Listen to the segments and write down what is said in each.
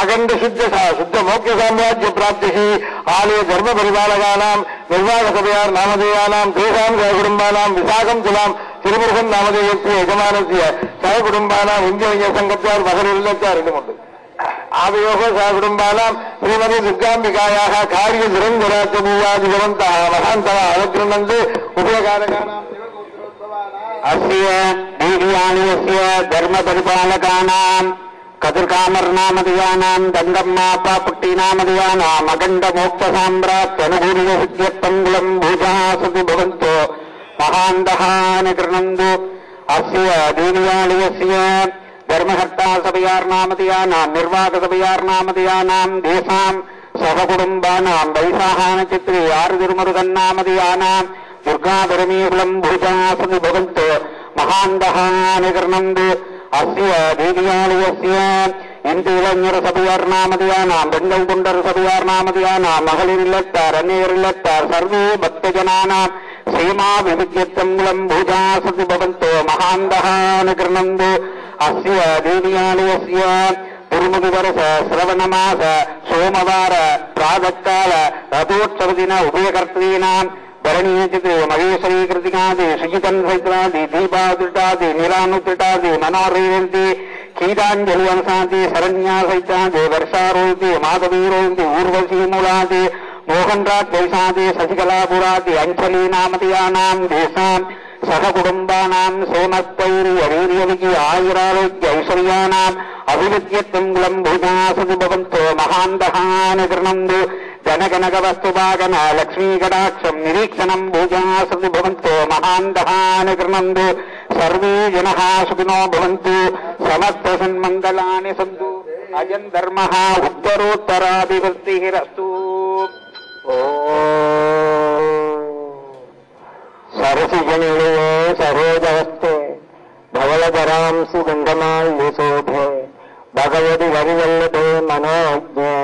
अखंड शुद्ध मोक्ष साम्राज्य प्राप्ति आलय धर्म परिपालकानां निर्वाह सभया नामधेयानां तेषां सहकुटुम्बानां विशाखं तुलां तिरुमुरुगन् नामधेयस्य यजमानस्य सहकुटुम्बानां इन्द्रिय संगत्यार मகனில்லத்தார் ரெண்டுமுண்டு आवयोः सहकुटुम्बानां श्रीमती दुर्गाम्बिकायाः कार्य निरन्तरात्मभूयादिभवन्तः महान्तः अनुगृह्णन्तु उभयकारकाणां अस्य दीर्घाणीयस्य धर्मपरिपालकानां कदुर्कामर्नामधेयानां दण्डम्मापा पुट्टिनामधेयानाम् अखण्डमोक्षसाम्राट्यनुभूतिसिद्ध्यत्तङ्गुलं भूजासति भवन्तो महान्तः निकृणन्तु अस्य दीर्घाणीयस्य धर्मकर्ता सभयार्नामधेयानां निर्वाहकसभयार्नामधेयानां देशां सहकुटुम्बानां वैसाहानचित्रे आरुतिरुमरुगन्नामधेयानां दुर्गाधर्मीकुलं भूजासति भवन्तो महान्तः निकृणन्तु अस्य दीर्घाणीयस्य இந்தியிளைஞர் சபையார்நாமதியானாம் பெண்கள் குண்டர் சபையார்நாமதியானாம் மகளிர் இல்லத்தார் அந்நியர் இல்லத்தார் சர்வே பக்தஜனானாம் சீமா விவித்யத்தங்குளம் பூஜாசதி பவந்தோ மகாந்தः நிகிருணந்து அஸ்ய தீர்காலயஸ்ய திருமுதிவரச சிரவணமாச சோமவார பிராதக்கால ரதோற்சவதின உபயகர்த்தீனாம் भरणीयचित्रे महेश्वरी कृतिकादि शुचितन् सैत्रादि दीपादृटादि नीलानुत्रिटादि मनोहरयन्ति कीटाञ्जलि वंशादि शरण्या सैत्रादि वर्षारोहिति माधवीरोहिति ऊर्वशीमूलादि मोहनराज वैशादि शशिकलापुरादि अंचलीनामतीयानां देशां सहकुटुम्बानां सोमस्तैर्यवीर्यविजि आयुरारोग्य ऐश्वर्याणाम् अभिवृद्ध्यत्तङ्गुलं भूजासति भवन्तो महान्तः निकृणन्तु जनगणकवस्तुभागन लक्ष्मीकटाक्षं निरीक्षणं भूजासति भवन्तो महान्तः निकृणन्तु सर्वे जनः सुखिनो भवन्तु समस्तसन्मङ्गलानि सन्तु अयं धर्मः उत्तरोत्तराभिवृद्धिरस्तु। सरसिजनिलये सरोजहस्ते धवलधरां सुगन्धमाल्यशोभे भगवति हरिवल्लभे मनोज्ञे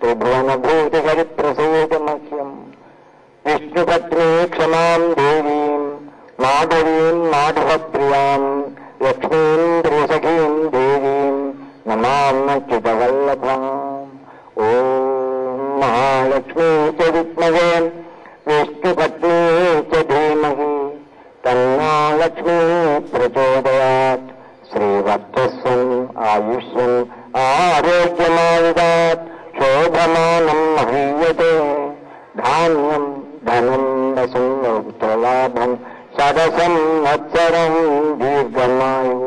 त्रिभुवनभूतिहरिप्रसूतमह्यम् विष्णुपत्नी क्षमां देवीं माधवीं माधवप्रियां लक्ष्मीं त्रिसखीं देवीं नमाम्यच्युतवल्लभाम्। ॐ महालक्ष्मी च विद्महे विष्णुपत्नी च धीमहि तन्नो लक्ष्मी प्रचोदयात्। श्रीवत्सम् आयुष्यम् आरोग्यमाविदात् शोभमानं महीयते धान्यं धनं वसुलाभं सदसं वत्सरं दीर्घमायुः।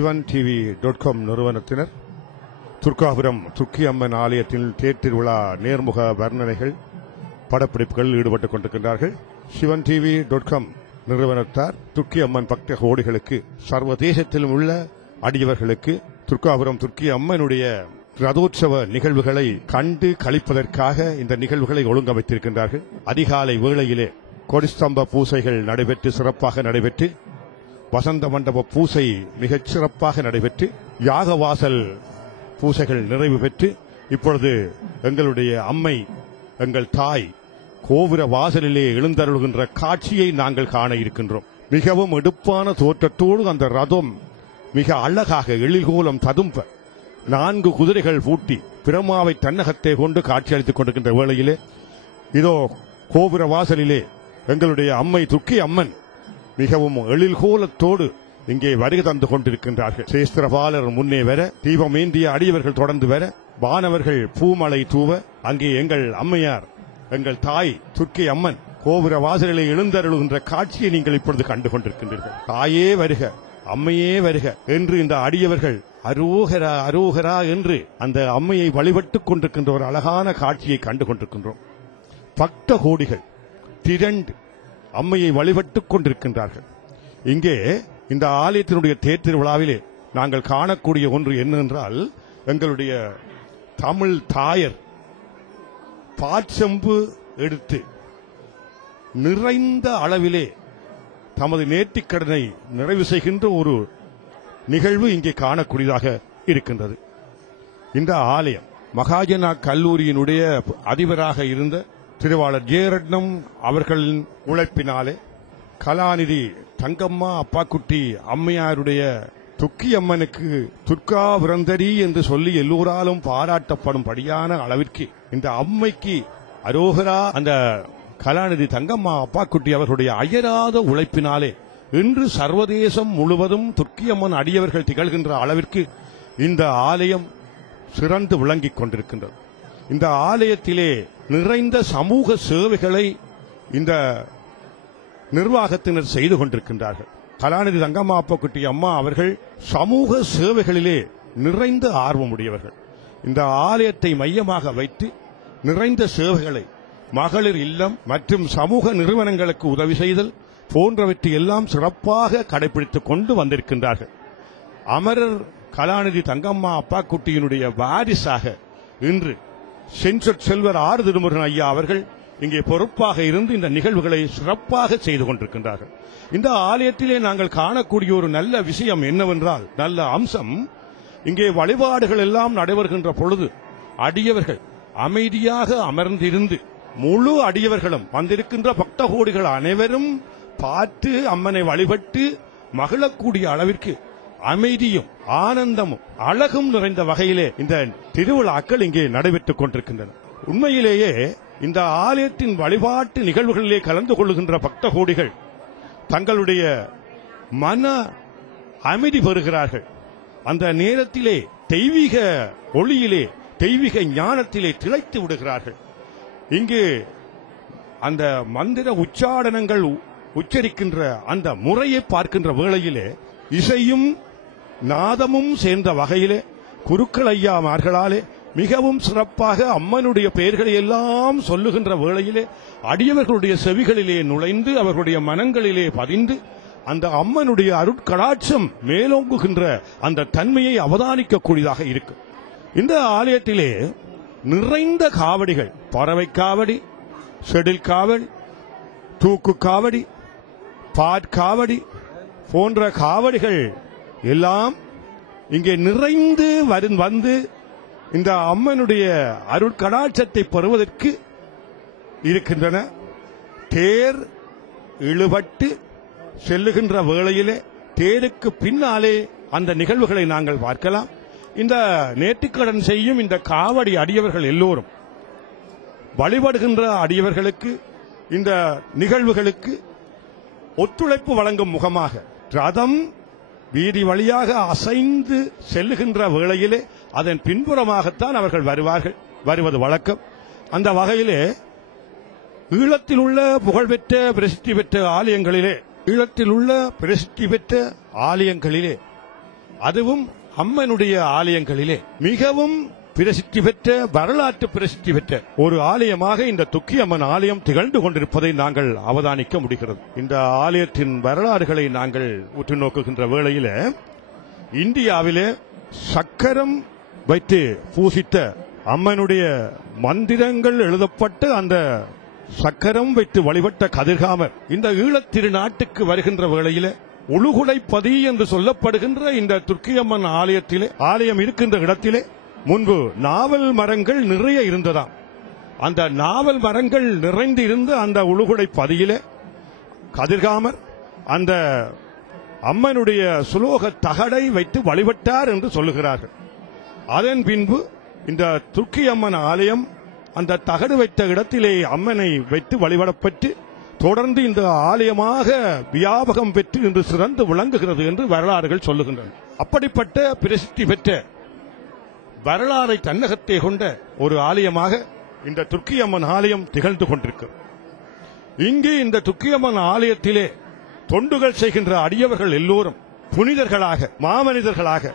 சிவன் TV.com நிறுவனத்தினர் துர்காபுரம் துர்க்கி அம்மன் ஆலயத்தில் தேர் திருவிழா நேர்முக வர்ணனைகள் படப்பிடிப்புகளில் ஈடுபட்டுக் கொண்டிருக்கின்றார்கள். சிவன் TV.com நிறுவனத்தார் துர்க்கி அம்மன் பக்த கோடிகளுக்கு சர்வதேசத்திலும் உள்ள அடியவர்களுக்கு துர்காபுரம் துர்க்கி அம்மனுடைய ரதோற்சவ நிகழ்வுகளை கண்டு களிப்பதற்காக இந்த நிகழ்வுகளை ஒழுங்கமைத்திருக்கின்றார்கள். அதிகாலை வேளையிலே கொடிஸ்தம்ப பூசைகள் நடைபெற்று சிறப்பாக நடைபெற்று, வசந்த மண்டப பூசை மிகச் சிறப்பாக நடைபெற்று, யாகவாசல் பூசைகள் நிறைவு பெற்று, இப்பொழுது எங்களுடைய அம்மை எங்கள் தாய் கோபுர வாசலிலே எழுந்தருளுகின்ற காட்சியை நாங்கள் காண இருக்கின்றோம். மிகவும் எடுப்பான தோற்றத்தோடு அந்த ரதம் மிக அழகாக எழில்கோலம் ததும்ப 4 குதிரைகள் பூட்டி பிரமாவை தன்னகத்தை கொண்டு காட்சியளித்துக் கொண்டிருக்கின்ற வேளையிலே இதோ கோபுர வாசலிலே எங்களுடைய அம்மை துர்க்கி அம்மன் மிகவும் எழில்கோலத்தோடு இங்கே வருகை தந்து கொண்டிருக்கின்றார்கள். சேஸ்திரபாலர் முன்னே வர, தீபமேந்திய அடியவர்கள் தொடர்ந்து வர, வானவர்கள் பூமலை தூவ, அங்கே எங்கள் அம்மையார் எங்கள் தாய் துர்க்கி அம்மன் கோபுர வாசலிலே எழுந்தருளுகின்ற காட்சியை நீங்கள் இப்பொழுது கண்டு கொண்டிருக்கின்றீர்கள். தாயே வருக, அம்மையே வருக என்று இந்த அடியவர்கள் அரோகரா அரோகரா என்று அந்த அம்மையை வழிபட்டுக் கொண்டிருக்கின்ற ஒரு அழகான காட்சியை கண்டு கொண்டிருக்கின்றோம். பக்த கோடிகள் திரண்டு அம்மையை வழிபட்டுக் கொண்டிருக்கின்றார்கள். இங்கே இந்த ஆலயத்தினுடைய தேர் திருவிழாவிலே நாங்கள் காணக்கூடிய ஒன்று என்னவென்றால், எங்களுடைய தமிழ் தாயர் பாற்செம்பு எடுத்து நிறைந்த அளவிலே தமது நேர்த்திக்கடனை நிறைவு செய்கின்ற ஒரு நிகழ்வு இங்கே காணக்கூடியதாக இருக்கின்றது. இந்த ஆலயம் மகாஜனா கல்லூரியினுடைய அதிபராக இருந்த திருவாளர் ஜெயரட்னம் அவர்களின் உழைப்பினாலே கலாநிதி தங்கம்மா அப்பாக்குட்டி அம்மையாருடைய துர்க்கி அம்மனுக்கு துர்கா விரந்தரி என்று சொல்லி எல்லோராலும் பாராட்டப்படும்படியான அளவிற்கு இந்த அம்மைக்கு அரோகரா அந்த கலாநிதி தங்கம்மா அப்பாக்குட்டி அவர்களுடைய அயராத உழைப்பினாலே இன்று சர்வதேசம் முழுவதும் துர்க்கி அம்மன் அடியவர்கள் திகழ்கின்ற அளவிற்கு இந்த ஆலயம் சிறந்து விளங்கிக் கொண்டிருக்கின்றது. இந்த ஆலயத்திலே நிறைந்த சமூக சேவைகளை இந்த நிர்வாகத்தினர் செய்து கொண்டிருக்கின்றார்கள். கலாநிதி தங்கம்மா அப்பாக்குட்டி அம்மா அவர்கள் சமூக சேவைகளிலே நிறைந்த ஆர்வமுடையவர்கள். இந்த ஆலயத்தை மையமாக வைத்து நிறைந்த சேவைகளை மகளிர் இல்லம் மற்றும் சமூக நிறுவனங்களுக்கு உதவி செய்தல் போன்றவற்றை எல்லாம் சிறப்பாக கடைபிடித்துக் கொண்டு வந்திருக்கின்றார்கள். அமரர் கலாநிதி தங்கம்மா அப்பாக்குட்டியினுடைய வாரிசாக இன்று செஞ்சொற் செல்வர் ஆறு திருமுருகன் ஐயா அவர்கள் இங்கே பொறுப்பாக இருந்து இந்த நிகழ்வுகளை சிறப்பாக செய்து கொண்டிருக்கின்றார்கள். இந்த ஆலயத்திலே நாங்கள் காணக்கூடிய ஒரு நல்ல விஷயம் என்னவென்றால், நல்ல அம்சம், இங்கே வழிபாடுகள் எல்லாம் நடைபெறுகின்ற பொழுது அடியவர்கள் அமைதியாக அமர்ந்திருந்து முழு அடியவர்களும் வந்திருக்கின்ற பக்த கோடிகள் அனைவரும் பார்த்து அம்மனை வழிபட்டு மகிழக்கூடிய அளவிற்கு அமைதியும் ஆனந்தமும் அழகும் நிறைந்த வகையிலே இந்த திருவிழாக்கள் இங்கே நடைபெற்றுக் கொண்டிருக்கின்றன. உண்மையிலேயே இந்த ஆலயத்தின் வழிபாட்டு நிகழ்வுகளிலே கலந்து கொள்ளுகின்ற பக்த கோடிகள் தங்களுடைய மன அமைதி பெறுகிறார்கள். அந்த நேரத்திலே தெய்வீக ஒளியிலே தெய்வீக ஞானத்திலே திளைத்து விடுகிறார்கள். இங்கு அந்த மந்திர உச்சாடனங்கள் உச்சரிக்கின்ற அந்த முறையை பார்க்கின்ற வேளையிலே இசையும் நாதமும் சேர்ந்த வகையிலே குருக்கள் ஐயாமார்களாலே மிகவும் சிறப்பாக அம்மனுடைய பெயர்களை எல்லாம் சொல்லுகின்ற வேளையிலே அடியவர்களுடைய செவிகளிலே நுழைந்து அவர்களுடைய மனங்களிலே பதிந்து அந்த அம்மனுடைய அருட்கடாட்சம் மேலோங்குகின்ற அந்த தன்மையை அவதானிக்கக்கூடியதாக இருக்கும். இந்த ஆலயத்திலே நிறைந்த காவடிகள், பறவை காவடி, செடில் காவடி, தூக்கு காவடி, பாற்காவடி போன்ற காவடிகள் எல்லாம் இங்கே நிறைந்து வந்து இந்த அம்மனுடைய அருட்கடாட்சத்தை பெறுவதற்கு இருக்கின்றன. தேர் இழுபட்டு செல்லுகின்ற வேளையிலே தேருக்கு பின்னாலே அந்த நிகழ்வுகளை நாங்கள் பார்க்கலாம். இந்த நேர்த்திக்கடன் செய்யும் இந்த காவடி அடியவர்கள் எல்லோரும் வழிபடுகின்ற அடியவர்களுக்கு இந்த நிகழ்வுகளுக்கு ஒத்துழைப்பு வழங்கும் முகமாக ரதம் வீதி வழியாக அசைந்து செல்லுகின்ற வேளையிலே அதன் பின்புறமாகத்தான் அவர்கள் வருவது வழக்கம். அந்த வகையிலே ஈழத்தில் உள்ள புகழ்பெற்ற பிரசித்தி பெற்ற ஆலயங்களிலே அதுவும் அம்மனுடைய ஆலயங்களிலே மிகவும் பிரசித்தி பெற்ற, வரலாற்று பிரசித்தி பெற்ற ஒரு ஆலயமாக இந்த துர்க்கி அம்மன் ஆலயம் திகழ்ந்து கொண்டிருப்பதை நாங்கள் அவதானிக்க முடிகிறது. இந்த ஆலயத்தின் வரலாறுகளை நாங்கள் உற்று நோக்குகின்ற வேளையில இந்தியாவிலே சக்கரம் வைத்து பூசித்த அம்மனுடைய மந்திரங்கள் எழுதப்பட்டு அந்த சக்கரம் வைத்து வழிபட்ட கதிர்காமர் இந்த ஈழத்திருநாட்டுக்கு வருகின்ற வேளையில உளுகுடைப்பதி என்று சொல்லப்படுகின்ற இந்த துர்க்கி அம்மன் ஆலயம் இருக்கின்ற இடத்திலே முன்பு நாவல் மரங்கள் நிறைய இருந்ததாம். அந்த நாவல் மரங்கள் நிறைந்து இருந்த அந்த உளுகுடைப்பதியிலே கதிர்காமர் அந்த அம்மனுடைய சுலோக தகடை வைத்து வழிபட்டார் என்று சொல்லுகிறார்கள். அதன் பின்பு இந்த துர்க்கி அம்மன் ஆலயம் அந்த தகடு வைத்த இடத்திலே அம்மனை வைத்து வழிபடப்பட்டு தொடர்ந்து இந்த ஆலயமாக வியாபகம் பெற்று இன்று சிறந்து விளங்குகிறது என்று வரலாறுகள் சொல்லுகின்றன. அப்படிப்பட்ட பிரசித்தி பெற்ற வரலாறை தன்னகத்தை கொண்ட ஒரு ஆலயமாக இந்த துர்க்கி அம்மன் ஆலயம் திகழ்ந்து கொண்டிருக்கிறது. இங்கே இந்த துர்க்கி அம்மன் ஆலயத்திலே தொண்டுகள் செய்கின்ற அடியவர்கள் எல்லோரும் புனிதர்களாக, மாமனிதர்களாக,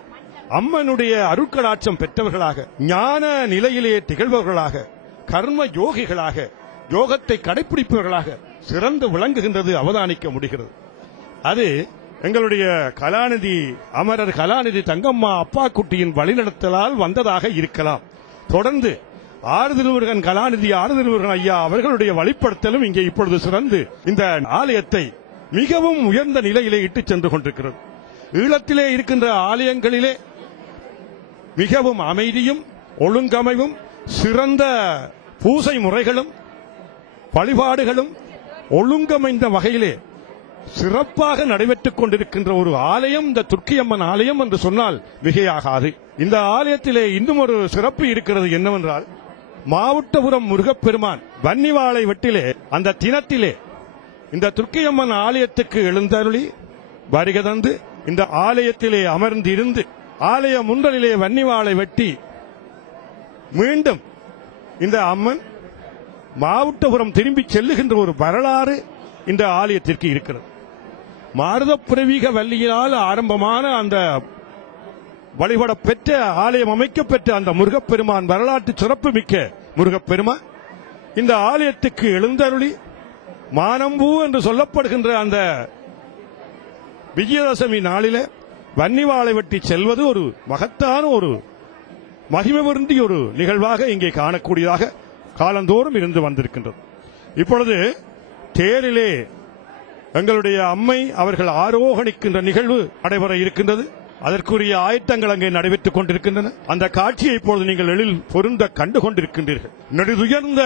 அம்மனுடைய அருட்கடாட்சம் பெற்றவர்களாக, ஞான நிலையிலே திகழ்பவர்களாக, கர்ம யோகிகளாக, யோகத்தை கடைபிடிப்பவர்களாக சிறந்து விளங்குகின்றது அவதானிக்க முடிகிறது. அது எங்களுடைய கலாநிதி அமரர் கலாநிதி தங்கம்மா அப்பா குட்டியின் வழிநடத்தலால் வந்ததாக இருக்கலாம். தொடர்ந்து ஆறுதிருமுருகன் கலாநிதி ஆறுதிருமுருகன் ஐயா அவர்களுடைய வழிப்படுத்தலும் இங்கே இப்பொழுது சிறந்து இந்த ஆலயத்தை மிகவும் உயர்ந்த நிலையிலே இட்டுச் சென்று கொண்டிருக்கிறது. ஈழத்திலே இருக்கின்ற ஆலயங்களிலே மிகவும் அமைதியும் ஒழுங்கமைவும் சிறந்த பூசை முறைகளும் வழிபாடுகளும் ஒழுங்கமைந்த வகையிலே சிறப்பாக நடைபெற்றுக் கொண்டிருக்கின்ற ஒரு ஆலயம் இந்த துர்க்கி அம்மன் ஆலயம் என்று சொன்னால் மிகையாகாது. இந்த ஆலயத்திலே இன்னும் ஒரு சிறப்பு இருக்கிறது. என்னவென்றால், மாவட்டபுரம் முருகப்பெருமான் வன்னிவாளை வெட்டிலே அந்த தினத்திலே இந்த துர்க்கி அம்மன் ஆலயத்துக்கு எழுந்தருளி வருகை தந்து இந்த ஆலயத்திலே அமர்ந்து இருந்து ஆலய முன்றலிலே வன்னிவாளை வெட்டி மீண்டும் இந்த அம்மன் மாவட்டபுரம் திரும்பி செல்லுகின்ற ஒரு வரலாறு இந்த ஆலயத்திற்கு இருக்கிறது. மாருதப்பிரவீக வள்ளியினால் ஆரம்பமான அந்த வழிபட பெற்ற ஆலயம் அமைக்கப்பெற்ற அந்த முருகப்பெருமான், வரலாற்று சிறப்பு மிக்க முருகப்பெருமான் இந்த ஆலயத்துக்கு எழுந்தருளி மானம்பூ என்று சொல்லப்படுகின்ற அந்த விஜயதசமி நாளிலே வன்னிவாளை வெட்டி செல்வது ஒரு மகத்தான ஒரு மகிமை பொருந்திய ஒரு நிகழ்வாக இங்கே காணக்கூடியதாக காலந்தோறும் இருந்து வந்திருக்கின்றது. இப்பொழுது தேரிலே எங்களுடைய அம்மை அவர்கள் ஆரோகணிக்கின்ற நிகழ்வு நடைபெற இருக்கின்றது. அதற்குரிய ஆயத்தங்கள் அங்கே நடைபெற்றுக் கொண்டிருக்கின்றன. அந்த காட்சியை இப்பொழுது நீங்கள் எழில் பொருந்த கண்டு கொண்டிருக்கின்றீர்கள். நெடுதுயர்ந்த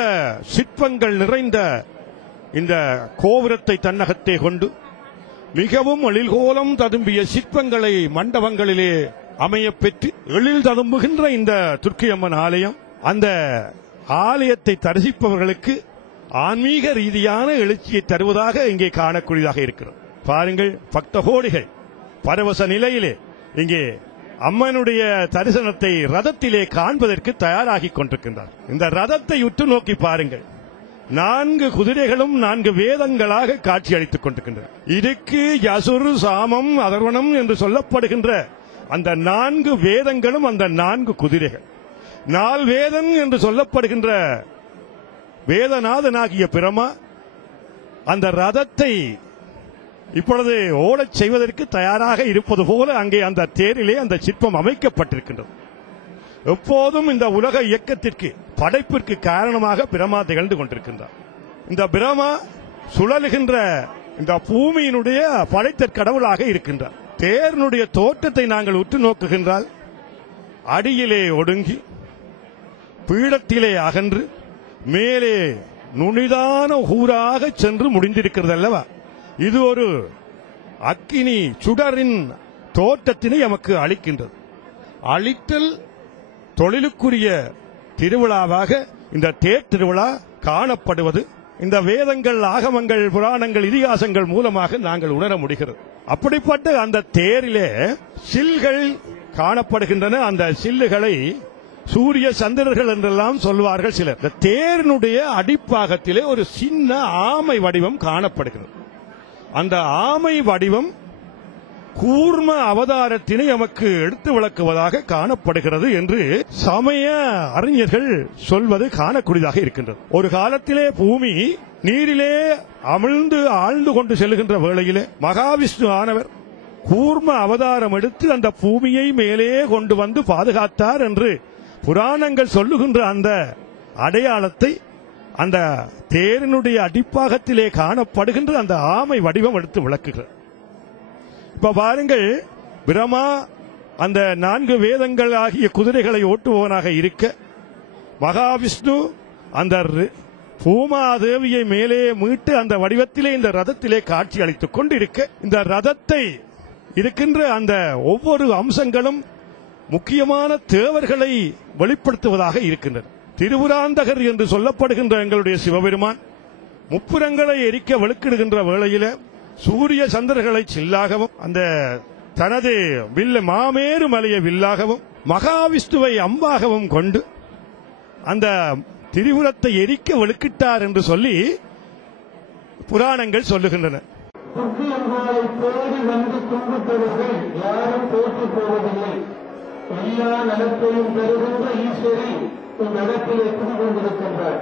சிற்பங்கள் நிறைந்த இந்த கோபுரத்தை தன்னகத்தே கொண்டு மிகவும் எழில்கோலம் ததும்பிய சிற்பங்களை மண்டபங்களிலே அமைய பெற்று எழில் ததும்புகின்ற இந்த துர்க்கி அம்மன் ஆலயம் அந்த ஆலயத்தை தரிசிப்பவர்களுக்கு ஆன்மீக ரீதியான எழுச்சியை தருவதாக இங்கே காணக்கூடியதாக இருக்கிறது. பாருங்கள், பக்த கோடிகள் பரவச நிலையிலே இங்கே அம்மனுடைய தரிசனத்தை ரதத்திலே காண்பதற்கு தயாராகிக் கொண்டிருக்கின்றார். இந்த ரதத்தை உற்று நோக்கி பாருங்கள். 4 குதிரைகளும் 4 வேதங்களாக காட்சி அளித்துக் கொண்டிருக்கின்றன. இதுக்கு யசுர், சாமம், அதர்வனம் என்று சொல்லப்படுகின்ற அந்த 4 வேதங்களும் அந்த 4 குதிரைகள். 4 வேதம் என்று சொல்லப்படுகின்ற வேதநாதனாகிய பிரமா அந்த ரதத்தை இப்பொழுது ஓடச் செய்வதற்கு தயாராக இருப்பது போல அங்கே அந்த தேரிலே அந்த சிற்பம் அமைக்கப்பட்டிருக்கின்றது. எப்போதும் இந்த உலக இயக்கத்திற்கு, படைப்பிற்கு காரணமாக பிரமா திகழ்ந்து கொண்டிருக்கின்றார். இந்த பிரமா சுழலுகின்ற இந்த பூமியினுடைய படைத்த கடவுளாக இருக்கின்றார். தேரினுடைய தோற்றத்தை நாங்கள் உற்று நோக்குகின்றால் அடியிலே ஒடுங்கி பீடத்திலே அகன்று மேலே நுனிதான ஊராக சென்று முடிந்திருக்கிறது அல்லவா? இது ஒரு அக்கினி சுடரின் தோற்றத்தினை நமக்கு அளிக்கின்றது. அளித்தல் தொழிலுக்குரிய திருவிழாவாக இந்த தேர் திருவிழா காணப்படுவது இந்த வேதங்கள், ஆகமங்கள், புராணங்கள், இதிகாசங்கள் மூலமாக நாங்கள் உணர முடிகிறது. அப்படிப்பட்ட அந்த தேரிலே சில்கள் காணப்படுகின்றன. அந்த சில்லுகளை சூரிய சந்திரர்கள் என்றெல்லாம் சொல்வார்கள் சிலர். இந்த தேரினுடைய அடிப்பாகத்திலே ஒரு சின்ன ஆமை வடிவம் காணப்படுகிறது. அந்த ஆமை வடிவம் கூர்ம அவதாரத்தினை நமக்கு எடுத்து விளக்குவதாக காணப்படுகிறது என்று சமய அறிஞர்கள் சொல்வது காணக்கூடியதாக இருக்கின்றது. ஒரு காலத்திலே பூமி நீரிலே அமிழ்ந்து ஆழ்ந்து கொண்டு செல்லுகின்ற வேளையிலே மகாவிஷ்ணு ஆனவர் கூர்ம அவதாரம் எடுத்து அந்த பூமியை மேலே கொண்டு வந்து பாதுகாத்தார் என்று புராணங்கள் சொல்லுகின்ற அந்த அடையாளத்தை அந்த தேரினுடைய அடிப்பாகத்திலே காணப்படுகின்ற அந்த ஆமை வடிவம் எடுத்து விளக்குகிறது. இப்ப பாருங்கள், பிரமா அந்த 4 வேதங்கள் ஆகிய குதிரைகளை ஓட்டுபவனாக இருக்க, மகாவிஷ்ணு அந்த பூமாதேவியை மேலே மீட்டு அந்த வடிவத்திலே இந்த ரதத்திலே காட்சி அளித்துக் கொண்டிருக்க, இந்த ரதத்தை இருக்கின்ற அந்த ஒவ்வொரு அம்சங்களும் முக்கியமான தேவர்களை வெளிப்படுத்துவதாக இருக்கின்றன. திருவுராந்தகர் என்று சொல்லப்படுகின்ற எங்களுடைய சிவபெருமான் முப்புறங்களை எரிக்க வெளுக்கிடுகின்ற வேளையில சூரிய சந்திரர்களை சில்லாகவும் அந்த தனது மாமேரு மலையை வில்லாகவும் மகாவிஷ்ணுவை அம்பாகவும் கொண்டு அந்த திரிபுரத்தை எரிக்க வெளுக்கிட்டார் என்று சொல்லி புராணங்கள் சொல்லுகின்றன. தேடி வந்து துன்புற்றவர்கள் யாரும் தோற்று போவதில்லை. எல்லா நலத்தையும் பெறுகின்ற ஈஸ்வரி இந்த இடத்திலே குடிகொண்டிருக்கின்றார்.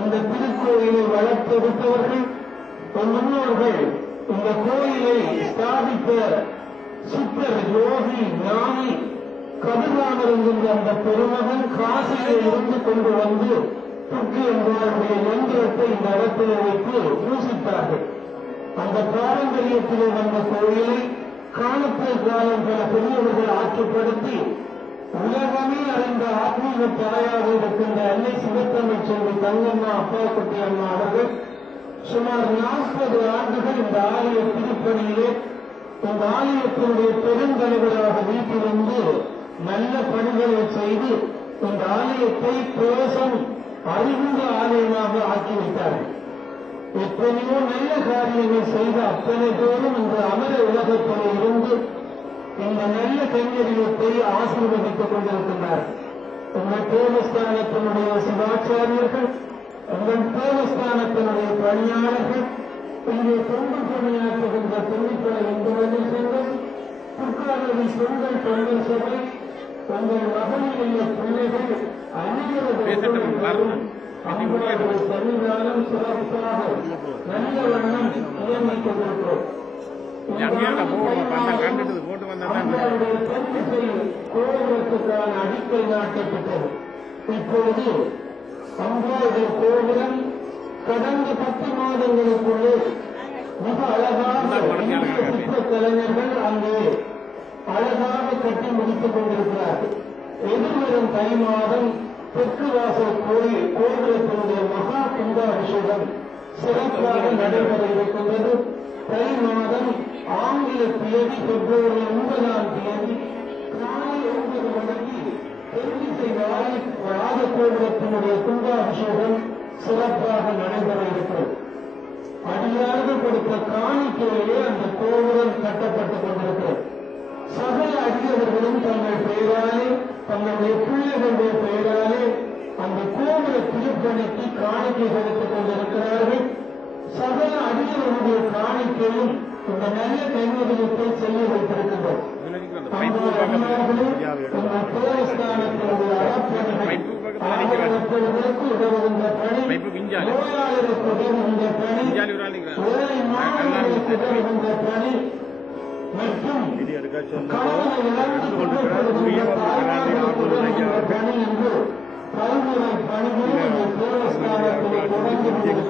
இந்த திருக்கோயிலை வளர்த்தெடுத்தவர்கள் முன்னோர்கள் இந்த கோயிலை ஸ்தாபித்த சித்தர் யோகி ஞானி கதிர்வாமர் என்கின்ற அந்த பெருமகன் காசியை இருந்து கொண்டு வந்து துர்க்கி என்பவருடைய மந்திரத்தை இந்த இடத்திலே வைத்து பூசித்தார்கள். அந்த பாரம்பரியத்திலே வந்த கோயிலை காலத்தில் காலம் பல பெரியவர்கள் ஆற்றுப்படுத்தி உலகமே அறிந்த ஆத்மீக தாயாக இருக்கின்ற அன்னை சிவத்தமிழ் செல்வி தங்கம்மா அப்பாக்குட்டி அம்மா அவர்கள் சுமார் 40 ஆண்டுகள் இந்த ஆலய திருப்பணியிலே இந்த ஆலயத்தினுடைய பெருந்தலைவராக வீட்டிலிருந்து நல்ல பணிகளை செய்து இந்த ஆலயத்தை பேசம் அறிவுள்ள ஆலயமாக ஆக்கிவிட்டார்கள். எத்தனையோ நல்ல காரியங்கள் செய்த அத்தனை பேரும் இந்த அமர உலகத்திலே இருந்து இந்த நல்ல கைங்கரியத்தை ஆசீர்வதித்துக் கொண்டிருக்கின்றார். உங்கள் தேவஸ்தானத்தினுடைய சிவாச்சாரியர்கள், உங்கள் தேவஸ்தானத்தினுடைய பணியாளர்கள், இங்கே தொண்டு பணியாற்றுகின்ற தொழிற்படை இந்துவதில் சென்றும் துர்காதேவி சொந்தல் தொழில் சபை, உங்கள் மகளிருடைய பிள்ளைகள் அனைவரும் அவர்களுடைய சன்னிதானம் சிறப்பாக நல்ல வண்ணம் நியமிக்கப்பட்டிருக்கிறோம். கோபுரத்துக்கான அடிக்கல் நாட்டப்பட்டது. இப்பொழுது அம்பாவுடைய கோபுரம் கடந்த 10 மாதங்களுக்குள்ளே மிக அழகாக சிற்ப கலைஞர்கள் அங்கே அழகாக கட்டி முடித்துக் கொண்டிருக்கிறார்கள். எதிர்வரும் தை மாதம் தெற்கு வாசல் கோபுரத்தினுடைய மகா கும்பாபிஷேகம் சிறப்பாக நடைபெற இருக்கின்றது. தை மாதம் ஆங்கில தேதி பிப்ரவரி 9ஆம் தேதி காலை 9 மணிக்கு தென்திசை ராஜகோபுரத்தினுடைய கும்பாபிஷேகம் சிறப்பாக நடைபெற இருக்கிறது. அடியார்கள் கொடுத்த காணிக்கையிலே அந்த கோபுரம் கட்டப்பட்டுக் கொண்டிருக்கிறது. சகல அடியவர்களும் தங்கள் பெயராலே தங்களுடைய பிள்ளைகளுடைய பெயராலே அந்த கோபுர திருப்பணிக்கு காணிக்கை கொடுத்துக் கொண்டிருக்கிறார்கள். சகல அடியவர்களுடைய காணிக்கையும் இந்த நல்ல கைமுதலத்தை செய்ய வைத்திருக்கின்றோம். தேவஸ்தானத்தினுடைய அறப்பணிகள் ஆதரவற்றவர்களுக்கு உதவுகின்ற பணி, நோயாளருக்கு உதவுகின்ற பணி, ஏழை மாணவர்களுக்கு உதவுகின்ற பணி மற்றும் கணவனை இழந்து கொண்டிருக்கின்ற பணி என்று பல்முறை பணிகளும் இந்த தேவஸ்தானத்தில் தொடங்கி வருகின்ற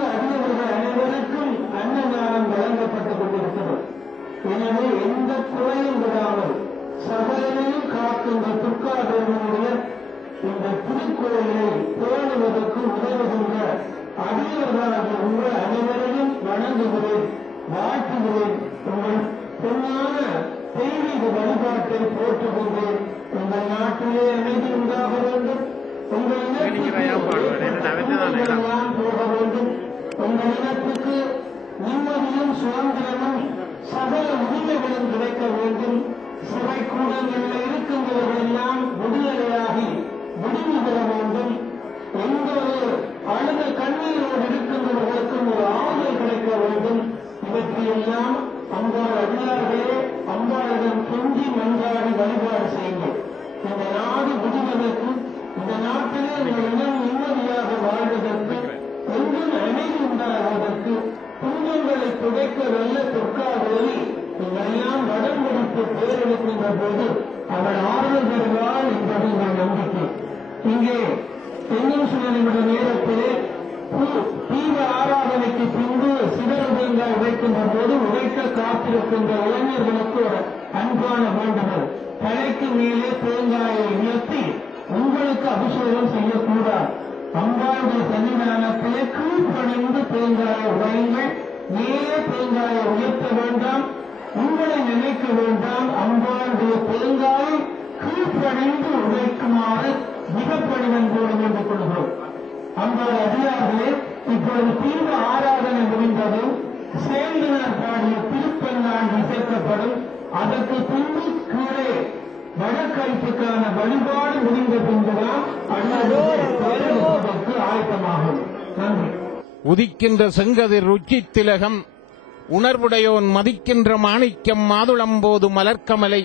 அடியவர்கள் அனைவருக்கும் அன்னதானம் வழங்கப்பட்டுக் கொண்டிருக்கிறது. எனவே எந்த குறையும் விடாமல் சகலையும் காக்கின்ற துர்காதேவனுடைய இந்த திருக்கோயிலை பேணுவதற்கு உதவுகின்ற அடியவர்களாகிய உங்கள் அனைவரையும் வணங்குகிறேன், வாழ்த்துகிறேன். உங்கள் பொன்னான தெய்வீக வழிபாட்டை போற்றுகின்றேன். உங்கள் நாட்டிலே அமைதி உண்டாக வேண்டும். உங்கள் போக வேண்டும். உங்கள் இனத்துக்கு நிம்மதியும் சுதந்திரமும் சகல உரிமைகளும் கிடைக்க வேண்டும். சிறை கூடங்களில் இருக்கின்றவர்கள் எல்லாம் ஆதரித்து பேரெடுக்கின்ற போது அவர் ஆறுதல் பெறுவார் என்பது எங்கள் நம்பிக்கை. இங்கே இன்னும் சில நிமிட நேரத்திலே தீவிர ஆராதனைக்கு பின்பு சிதறுதல் உழைக்கின்ற போது உழைக்க காத்திருக்கின்ற இளைஞர்களுக்கு ஒரு அன்பான வேண்டுதல். தலைக்கு மேலே தேங்காயை உயர்த்தி உங்களுக்கு அபிஷேகம் செய்யக்கூடாது. அம்பாளுடைய சன்னிதானத்திலே கீழ்ப்பணிந்து தேங்காயை உடையுங்கள். மேலே தேங்காயை உயர்த்த வேண்டாம், உங்களை நினைக்க வேண்டாம். அம்பாளுடைய தேங்காயை கீழ்ப்பணிந்து உழைக்குமாறு மிக பணிவன்போடு வேண்டிக் கொள்கிறோம். அம்பாள் அதிகாரிகளே, இப்பொழுது தீவிர ஆராதனை முடிந்ததும் சேர்ந்தனர் பாடிய திருப்பெண்ணாண்டு இசைக்கப்படும். அதற்கு பின்பு கீழே வடக்கழிப்புக்கான வழிபாடு முடிந்த பின்புதான் அடுத்ததற்கு ஆயத்தமாகும். நன்றி. உதிக்கின்ற செங்கதிர் ருச்சி திலகம் உணர்வுடையோன் மதிக்கின்ற மாணிக்கம் மாதுளம்போது மலர்க்கமலை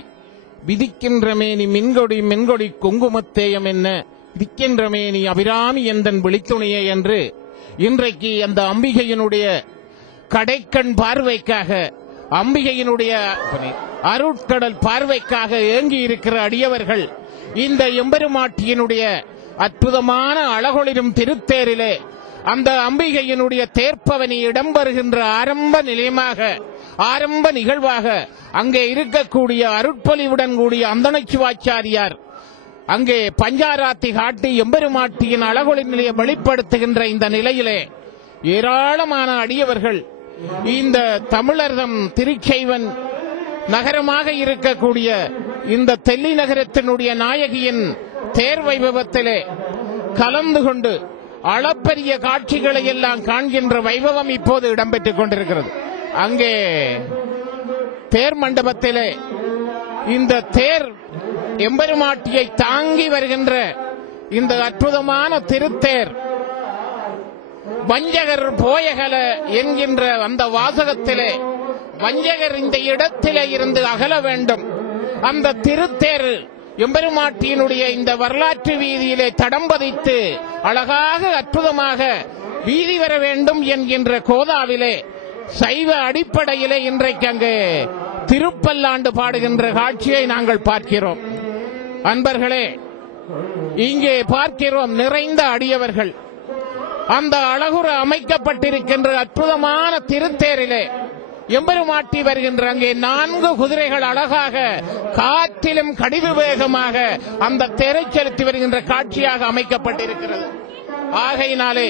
விதிக்கின்ற மேனி மின்கொடி மென்கொடி குங்குமத்தேயம் என்ன விதிக்கின்ற மேனி அபிராமி எந்தன் விழித்துணையே என்று இன்றைக்கு அந்த அம்பிகையினுடைய கடைக்கண் பார்வைக்காக, அம்பிகையினுடைய அருட்கடல் பார்வைக்காக ஏங்கி இருக்கிற அடியவர்கள் இந்த எம்பெருமாட்டியினுடைய அற்புதமான அழகொளிரும் திருத்தேரிலே அந்த அம்பிகையினுடைய தேர்ப்பவனி இடம்பெறுகின்ற ஆரம்ப நிலையமாக, ஆரம்ப நிகழ்வாக அங்கே இருக்கக்கூடிய அருட்பொலிவுடன் கூடிய அந்தண சிவாச்சாரியார் அங்கே பஞ்சாராத்தி காட்டி எம்பெருமாட்டியின் அழகொளி நிலையை வெளிப்படுத்துகின்ற இந்த நிலையிலே ஏராளமான அடியவர்கள் இந்த தமிழர்தம் திருச்செய்வன் நகரமாக இருக்கக்கூடிய இந்த தெல்லி நகரத்தினுடைய நாயகியின் தேர் வைபவத்திலே கலந்து கொண்டு அளப்பரிய காட்சிகளை எல்லாம் காண்கின்ற வைபவம் இப்போது இடம்பெற்றுக் கொண்டிருக்கிறது. அங்கே தேர் மண்டபத்திலே இந்த தேர் எம்பெருமாட்டியை தாங்கி வருகின்ற இந்த அற்புதமான திருத்தேர் வஞ்சகர் போயகல என்கின்ற அந்த வாசகத்திலே வஞ்சகர் இந்த இடத்திலே இருந்து அகல வேண்டும். அந்த திருத்தேர் எம்பெருமாட்டியினுடைய இந்த வரலாற்று வீதியிலே தடம் பதித்து அழகாக அற்புதமாக வீதி வர வேண்டும் என்கின்ற கோதாவிலே சைவ அடிப்படையிலே இன்றைக்கு அங்கே திருப்பல்லாண்டு பாடுகின்ற காட்சியை நாங்கள் பார்க்கிறோம். அன்பர்களே, இங்கே பார்க்கிறோம் நிறைந்த அடியவர்கள் அந்த அழகுற அமைக்கப்பட்டிருக்கின்ற அற்புதமான திருத்தேரிலே எம்பெருமாட்டி வருகின்ற அங்கே 4 குதிரைகள் அழகாக காற்றிலும் கடிது வேகமாக அந்த தேரை செலுத்தி வருகின்ற காட்சியாக அமைக்கப்பட்டிருக்கிறது. ஆகையினாலே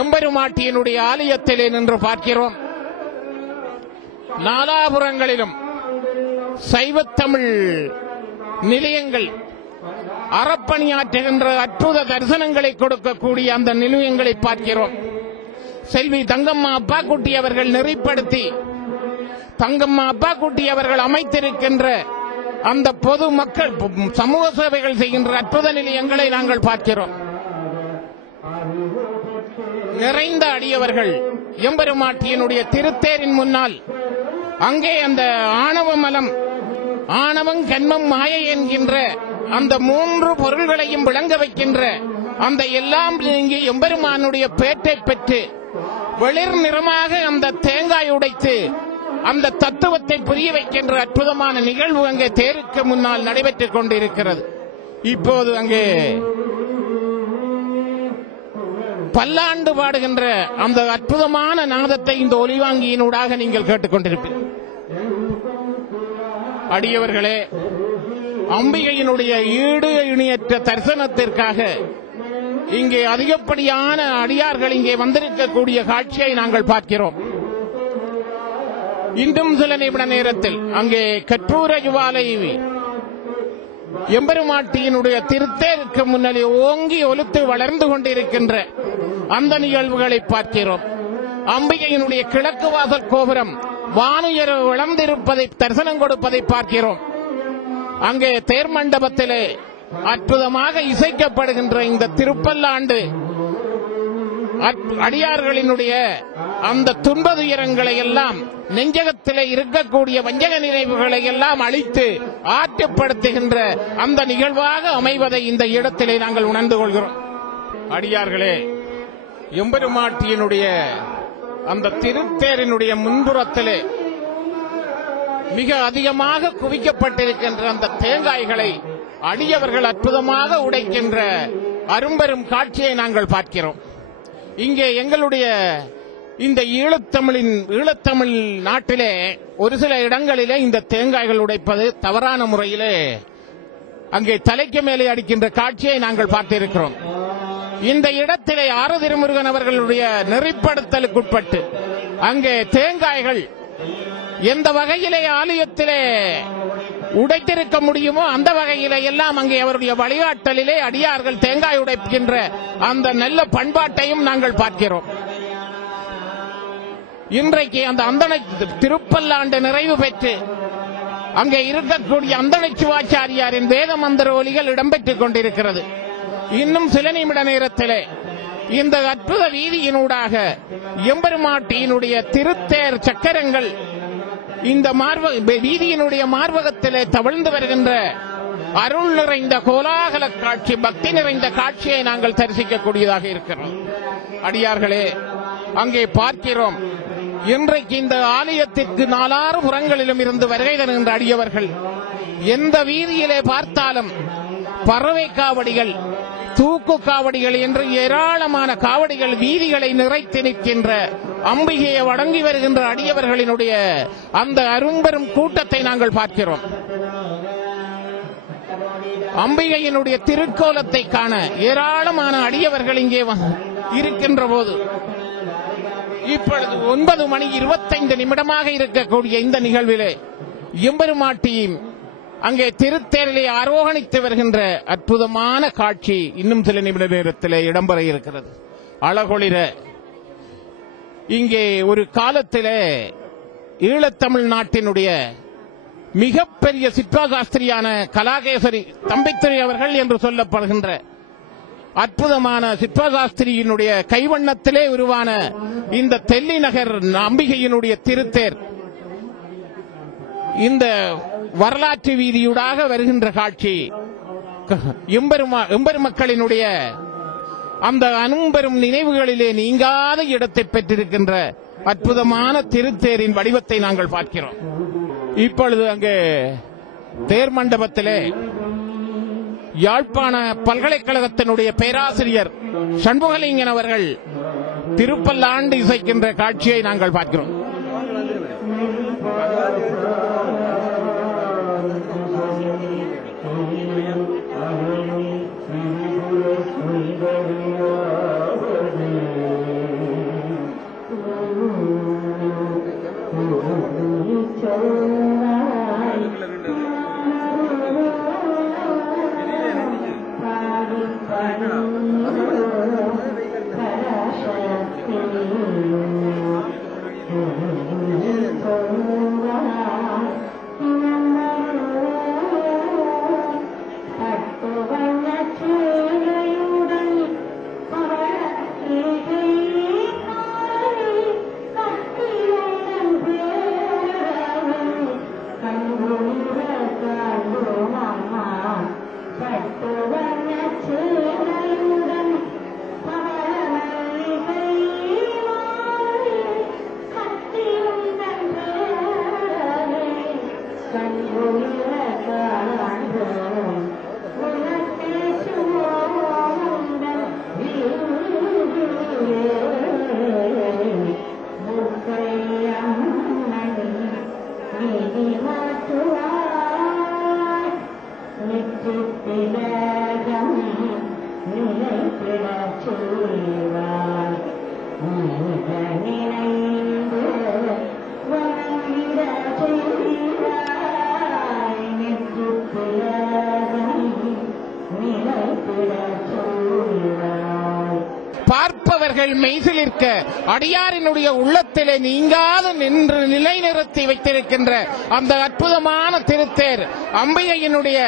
எம்பெருமாட்டியினுடைய ஆலயத்திலே நின்று பார்க்கிறோம். நாலாபுரங்களிலும் சைவத்தமிழ் நிலையங்கள் அறப்பணியாற்றுகின்ற அற்புத தரிசனங்களை கொடுக்கக்கூடிய அந்த நிலையங்களை பார்க்கிறோம். செல்வி தங்கம்மா அப்பாக்குட்டி அவர்கள் நெறிப்படுத்தி தங்கம்மா அப்பாக்குட்டி அவர்கள் அமைத்திருக்கின்ற அந்த பொது மக்கள் சமூக சேவைகள் செய்கின்ற அற்புத நிலையங்களை நாங்கள் பார்க்கிறோம். நிறைந்த அடியவர்கள் எம்பெருமாட்டியினுடைய திருத்தேரின் முன்னால் அங்கே அந்த ஆணவ மலம், ஆணவம், கண்மம், மாயை என்கின்ற அந்த 3 பொருள்களையும் விளங்க வைக்கின்ற அந்த எல்லாம் நீங்கி எம்பெருமானுடைய பேட்டை பெற்று வெளிர் நிறமாக அந்த தேங்காய் உடைத்து அந்த தத்துவத்தை புரிய வைக்கின்ற அற்புதமான நிகழ்வு அங்கே தேருக்கு முன்னால் நடைபெற்றுக் கொண்டிருக்கிறது. இப்போது அங்கே பல்லாண்டு பாடுகின்ற அந்த அற்புதமான நாதத்தை இந்த ஒலிவாங்கியினூடாக நீங்கள் கேட்டுக்கொண்டிருப்பீர்கள். அடியவர்களே, அம்பிகையினுடைய ஈடு இணையற்ற தரிசனத்திற்காக இங்கே அதிகப்படியான அடியார்கள் இங்கே வந்திருக்கக்கூடிய காட்சியை நாங்கள் பார்க்கிறோம். இன்னும் சில நிமிட நேரத்தில் அங்கே கற்பூர ஜுவாலை எம்பெருமாட்டியினுடைய திருத்தேருக்கு முன்னாலே ஓங்கி ஒலித்து வளர்ந்து கொண்டிருக்கின்ற அந்த நிகழ்வுகளை பார்க்கிறோம். அம்பிகையினுடைய கிழக்கு வாசல் கோபுரம் வானுயர விளர்ந்திருப்பதை தரிசனம் கொடுப்பதை பார்க்கிறோம். அங்கே தேர் மண்டபத்திலே அற்புதமாக இசைக்கப்படுகின்ற இந்த திருப்பல்லாண்டு அடியார்களினுடைய அந்த துன்பதுயரங்களை எல்லாம், நெஞ்சகத்திலே இருக்கக்கூடிய வஞ்சக நினைவுகளை எல்லாம் அழித்து ஆற்றுப்படுத்துகின்ற அந்த நிகழ்வாக அமைவதை இந்த இடத்திலே நாங்கள் உணர்ந்து கொள்கிறோம். அடியார்களே, எம்பெருமாட்டியினுடைய அந்த திருத்தேரினுடைய முன்புறத்திலே மிக அதிகமாக குவிக்கப்பட்டிருக்கின்ற அந்த தேங்காய்களை அடியவர்கள் அற்புதமாக உடைக்கின்ற அரும்பெரும் காட்சியை நாங்கள் பார்க்கிறோம். இங்கே எங்களுடைய இந்த ஈழத்தமிழ் நாட்டிலே ஒரு சில இடங்களிலே இந்த தேங்காய்கள் உடைப்பது தவறான முறையிலே அங்கே தலைக்கு மேலே அடிக்கின்ற காட்சியை நாங்கள் பார்த்திருக்கிறோம். இந்த இடத்திலே ஆறு திருமுருகன் அவர்களுடைய நெறிப்படுத்தலுக்குட்பட்டு அங்கே தேங்காய்கள் எந்த வகையிலே ஆலயத்திலே உடைத்திருக்க முடியுமோ அந்த வகையிலே எல்லாம் அங்கே அவருடைய வழிகாட்டலிலே அடியார்கள் தேங்காய் உடைக்கின்ற அந்த நல்ல பண்பாட்டையும் நாங்கள் பார்க்கிறோம். இன்றைக்கு அந்த அந்தண திருப்பல்லாண்டு நிறைவு பெற்று அங்கே இருக்கக்கூடிய அந்தண சிவாச்சாரியாரின் வேத மந்திர ஒலிகள் இடம்பெற்றுக் கொண்டிருக்கிறது. இன்னும் சில நிமிட நேரத்திலே இந்த அற்புத வீதியினூடாக எம்பெருமாட்டியினுடைய திருத்தேர் சக்கரங்கள் இந்த வீதியினுடைய மார்பகத்திலே தவழ்ந்து வருகின்ற அருள் நிறைந்த கோலாகல காட்சி, பக்தி நிறைந்த காட்சியை நாங்கள் தரிசிக்கக்கூடியதாக இருக்கிறோம். அடியார்களே, அங்கே பார்க்கிறோம், இன்றைக்கு இந்த ஆலயத்திற்கு நாலாறு புறங்களிலும் இருந்து வருகை தருகின்ற அடியவர்கள் எந்த வீதியிலே பார்த்தாலும் பறவை காவடிகள், தூக்கு காவடிகள் என்று ஏராளமான காவடிகள் வீதிகளை நிறைத்து நிற்கின்ற அம்பிகையை வணங்கி வருகின்ற அடியவர்களினுடைய அந்த அரும்பெரும் கூட்டத்தை நாங்கள் பார்க்கிறோம். அம்பிகையினுடைய திருக்கோலத்தை காண ஏராளமான அடியவர்கள் இங்கே இருக்கின்ற போது இப்பொழுது 9:25 இருக்கக்கூடிய இந்த நிகழ்விலே எம்பெருமாட்டியும் அங்கே திருத்தேரிலே ஆரோகணித்து வருகின்ற அற்புதமான காட்சி இன்னும் சில நிமிட நேரத்திலே இடம்பெற இருக்கிறது. அழகொளிர இங்கே ஒரு காலத்திலே ஈழத்தமிழ் நாட்டினுடைய மிகப்பெரிய சிற்பசாஸ்திரியான கலாகேசரி தம்பித்துறை அவர்கள் என்று சொல்லப்படுகின்ற அற்புதமான சிற்பசாஸ்திரியினுடைய கைவண்ணத்திலே உருவான இந்த தெல்லிநகர் அம்பிகையினுடைய திருத்தேர் இந்த வரலாற்று வீதியூடாக வருகின்ற காட்சி எம்பெருமக்களினுடைய அந்த அனும்பெரும் நினைவுகளிலே நீங்காத இடத்தை பெற்றிருக்கின்ற அற்புதமான திருத்தேரின் வடிவத்தை நாங்கள் பார்க்கிறோம். இப்பொழுது அங்கே தேர் மண்டபத்திலே யாழ்ப்பாண பல்கலைக்கழகத்தினுடைய பேராசிரியர் சண்முகலிங்கன் அவர்கள் திருப்பல்லாண்டு இசைக்கின்ற காட்சியை நாங்கள் பார்க்கிறோம். பார்ப்பவர்கள் மெய்சிலிருக்க அடியாரினுடைய உள்ளத்திலே நீங்காது நின்று நிலைநிறுத்தி வைத்திருக்கின்ற அந்த அற்புதமான திருத்தேர் அம்பிகையினுடைய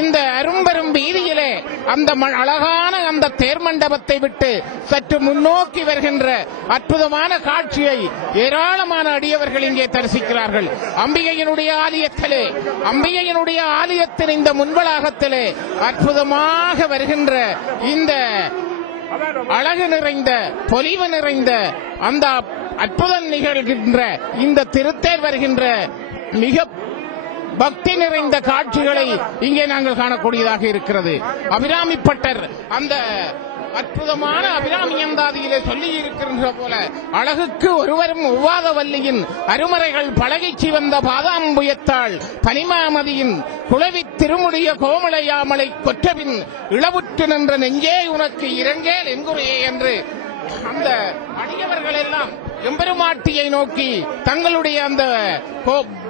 இந்த அரும்பெரும் வீதியிலே அந்த அழகான அந்த தேர் மண்டபத்தை விட்டு சற்று முன்னோக்கி வருகின்ற அற்புதமான காட்சியை ஏராளமான அடியவர்கள் இங்கே தரிசிக்கிறார்கள். அம்பிகையினுடைய ஆலயத்தின் இந்த முன்வளாகத்திலே அற்புதமாக வருகின்ற இந்த அழகு நிறைந்த பொலிவு நிறைந்த அந்த அற்புதம் நிகழ்கின்ற இந்த திருத்தேர் வருகின்ற மிக பக்தி நிறைந்த காட்சிகளை இங்கே நாங்கள் காணக்கூடியதாக இருக்கிறது. அபிராமிப்பட்டர் அந்த அற்புதமான அபிராமியந்தாதியிலே சொல்லி இருக்கின்ற போல அழகுக்கு ஒருவரும் ஒவ்வாத வல்லியின் அருமறைகள் பழகிச்சி வந்த பாதாம்புயத்தாள் பனிமாமதியின் குளவி திருமுடிய கோமலையாமலை கொற்றபின் இளவுற்று நின்ற நெஞ்சே உனக்கு இரங்கேல் எங்குறையே என்று அந்த அடியவர்கள் எல்லாம் எம்பெருமாட்டியை நோக்கி தங்களுடைய அந்த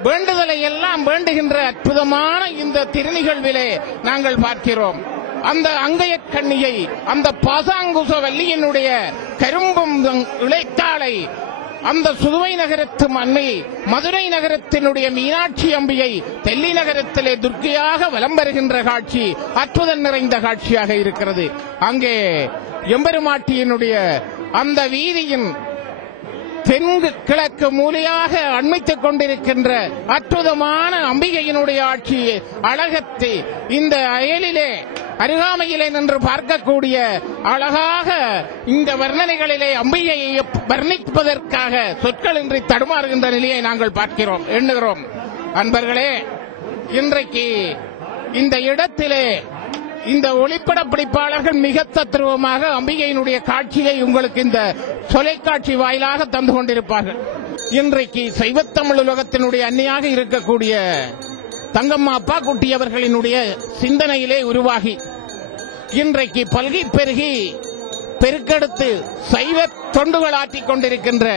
வேண்டுதலை எல்லாம் வேண்டுகின்ற அற்புதமான இந்த திருநிகழ்விலே நாங்கள் பார்க்கிறோம். அந்த அங்கைய கண்ணியை, அந்த பாசாங்குச வல்லியினுடைய கரும்பும் இளைத்தாளை, அந்த சுதுவை நகரத்து மண்ணை, மதுரை நகரத்தினுடைய மீனாட்சி அம்பியை தெல்லி நகரத்திலே துர்க்கையாக வலம் வருகின்ற காட்சி அற்புதம் நிறைந்த காட்சியாக இருக்கிறது. அங்கே எம்பெருமாட்டியினுடைய அந்த வீதியின் தென்கு கிழக்கு மூலையாக அண்மித்துக் கொண்டிருக்கின்ற அற்புதமான அம்பிகையினுடைய ஆட்சி அழகத்தை இந்த அயலிலே அருகாமையிலே நின்று பார்க்கக்கூடிய அழகாக இந்த வர்ணனைகளிலே அம்பிகையை வர்ணிப்பதற்காக சொற்களின்றி தடுமாறுகின்ற நிலையை நாங்கள் பார்க்கிறோம், எண்ணுகிறோம். அன்பர்களே, இன்றைக்கு இந்த இடத்திலே இந்த ஒளிப்பட பிடிப்பாளர்கள் மிக தத்ரூபமாக அம்பிகையினுடைய காட்சியை உங்களுக்கு இந்த தொலைக்காட்சி வாயிலாக தந்து கொண்டிருப்பார்கள். இன்றைக்கு சைவத்தமிழ் உலகத்தினுடைய அன்னையாக இருக்கக்கூடிய தங்கம்மா அப்பா குட்டி அவர்களினுடைய சிந்தனையிலே உருவாகி இன்றைக்கு பல்கி பெருகி பெருக்கெடுத்து சைவ தொண்டுகள் ஆற்றிக் கொண்டிருக்கின்ற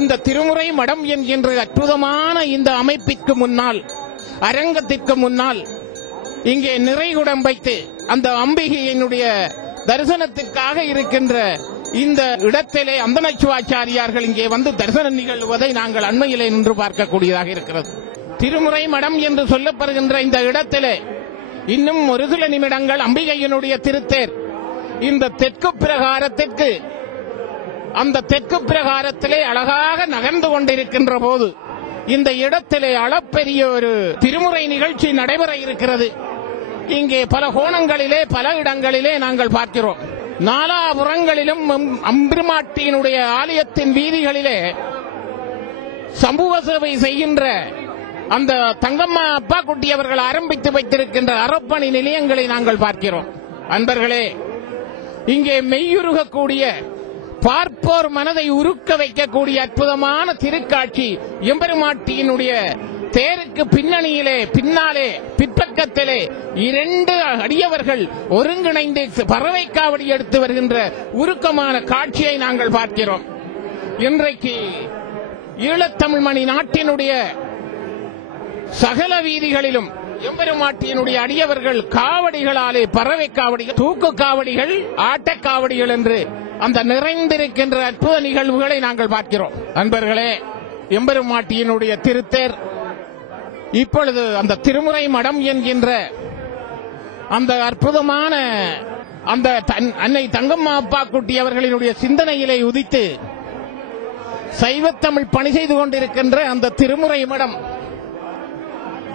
இந்த திருமுறை மடம் என்கின்ற அற்புதமான இந்த அமைப்பிற்கு முன்னால், அரங்கத்திற்கு முன்னால் இங்கே நிறைகுடம் வைத்து அந்த அம்பிகையினுடைய தரிசனத்திற்காக இருக்கின்ற இந்த இடத்திலே அந்தனச்சுவாச்சாரியார்கள் இங்கே வந்து தரிசனம் நிகழ்வதை நாங்கள் அண்மையிலே நின்று பார்க்கக்கூடியதாக இருக்கிறது. திருமுறை மடம் என்று சொல்லப்படுகின்ற இந்த இடத்திலே இன்னும் ஒரு சில நிமிடங்கள் அம்பிகையினுடைய திருத்தேர் இந்த தெற்கு பிரகாரத்திற்கு, அந்த தெற்கு பிரகாரத்திலே அழகாக நகர்ந்து கொண்டிருக்கின்ற போது இந்த இடத்திலே அளப்பெரிய ஒரு திருமுறை நிகழ்ச்சி நடைபெற இருக்கிறது. இங்கே பல கோணங்களிலே பல இடங்களிலே நாங்கள் பார்க்கிறோம். நாலாபுறங்களிலும் அம்பெருமாட்டியினுடைய ஆலயத்தின் வீதிகளிலே சமூக சேவை செய்கின்ற அந்த தங்கம்மா அப்பா குட்டி அவர்கள் ஆரம்பித்து வைத்திருக்கின்ற அறப்பணி நிலையங்களை நாங்கள் பார்க்கிறோம். அன்பர்களே, இங்கே மெய்யுருகக்கூடிய, பார்ப்போர் மனதை உருக்க வைக்கக்கூடிய அற்புதமான திருக்காட்சி எம்பெருமாட்டியினுடைய தேருக்கு பின்னணியிலே, பின்னாலே, பிற்பக்கத்திலே இரண்டு அடியவர்கள் ஒருங்கிணைந்து பறவை காவடி எடுத்து வருகின்ற உருக்கமான காட்சியை நாங்கள் பார்க்கிறோம். இன்றைக்கு ஈழத்தமிழ் மணி நாட்டினுடைய சகல வீதிகளிலும் எம்பெருமாட்டியினுடைய அடியவர்கள் காவடிகளாலே, பறவை காவடிகள், தூக்கு காவடிகள், ஆட்டக்காவடிகள் என்று அந்த நிறைந்திருக்கின்ற அற்புத நிகழ்வுகளை நாங்கள் பார்க்கிறோம். அன்பர்களே, எம்பெருமாட்டியினுடைய திருத்தேர் இப்பொழுது அந்த திருமுறை மடம் என்கின்ற அந்த அற்புதமான அந்த அன்னை தங்கம்மா அப்பா குட்டி அவர்களினுடைய சிந்தனையிலே உதித்து சைவத்தமிழ் பணி செய்து கொண்டிருக்கின்ற அந்த திருமுறை மடம்,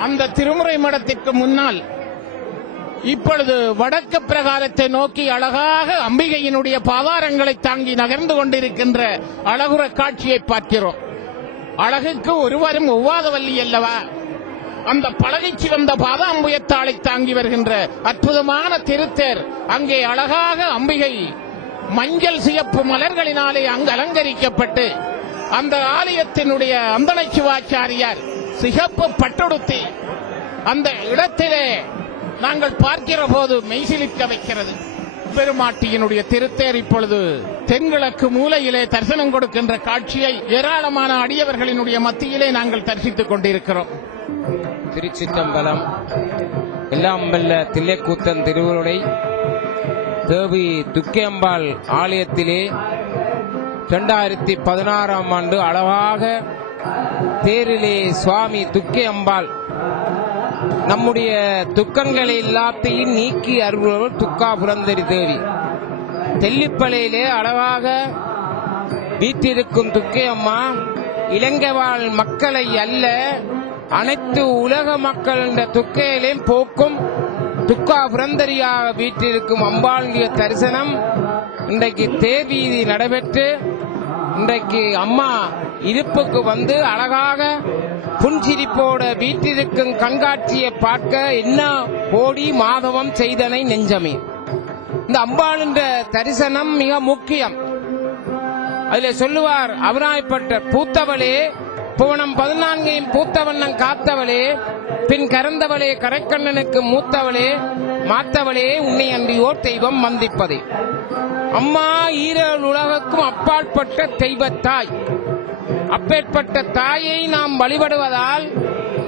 அந்த திருமுறை மடத்திற்கு முன்னால் இப்பொழுது வடக்கு பிரகாரத்தை நோக்கி அழகாக அம்பிகையினுடைய பாதாரங்களை தாங்கி நகர்ந்து கொண்டிருக்கின்ற அழகுற காட்சியை பார்க்கிறோம். அழகுக்கு ஒருவரும் ஒவ்வாதவல்லி அல்லவா, அந்த பழகிச்சி வந்த பாதாம்புயத்தாளை தாங்கி வருகின்ற அற்புதமான திருத்தேர் அங்கே அழகாக அம்பிகை மஞ்சள் சிவப்பு மலர்களினாலே அங்கு அலங்கரிக்கப்பட்டு அந்த ஆலயத்தினுடைய அந்தனச்சுவாச்சாரியார் சிகப்பு பட்டொடுத்தி அந்த இடத்திலே நாங்கள் பார்க்கிற போது மெய்சிலிக்க வைக்கிறது. பெருமாட்டியினுடைய திருத்தேர் இப்பொழுது தென்கிழக்கு மூலையிலே தரிசனம் கொடுக்கின்ற காட்சியை ஏராளமான அடியவர்களினுடைய மத்தியிலே நாங்கள் தரிசித்துக் கொண்டிருக்கிறோம். திருச்சிற்றம்பலம். எல்லாம் வல்ல தில்லைக்கூத்தன் திருவுருளை தேவி துர்க்கையம்பாள் ஆலயத்திலே 2016ஆம் ஆண்டு அழகாக தேரிலே சுவாமி துர்க்கையம்பாள் நம்முடைய துக்கங்களை எல்லாத்தையும் நீக்கி அருள்பவள் துக்கா புரந்தரி தேவி. தெல்லிப்பளையிலே அழகாக வீற்றிருக்கும் துர்க்கையம்மா இலங்கை வாழ் மக்களை அல்ல, அனைத்து உலக மக்கள் என்ற துக்கையிலையும் போக்கும் துக்கா புரந்தரியாக வீற்றிருக்கும் அம்பாளுடைய தரிசனம் இன்றைக்கு தேர்வீதி நடைபெற்று இன்றைக்கு அம்மா இருப்புக்கு வந்து அழகாக புன்சிரிப்போட வீட்டிற்கும் கண்காட்சியை பார்க்க என்ன கோடி மாதவம் செய்தனை நெஞ்சமே. இந்த அம்பாள் என்ற தரிசனம் மிக முக்கியம். அதில் சொல்லுவார் அவராய்ப்பட்ட பூத்தவளே புவனம் 14 பூத்தவண்ணம் காத்தவளே பின் கறந்தவளே கரைக்கண்ணனுக்கு மூத்தவளே மாத்தவளே உன்னை அன்றியோர் தெய்வம் வந்திப்பதே. அம்மா ஈரல் உலகக்கும் அப்பாற்பட்ட தெய்வத்தாய். அப்பேற்பட்ட தாயை நாம் வழிபடுவதால்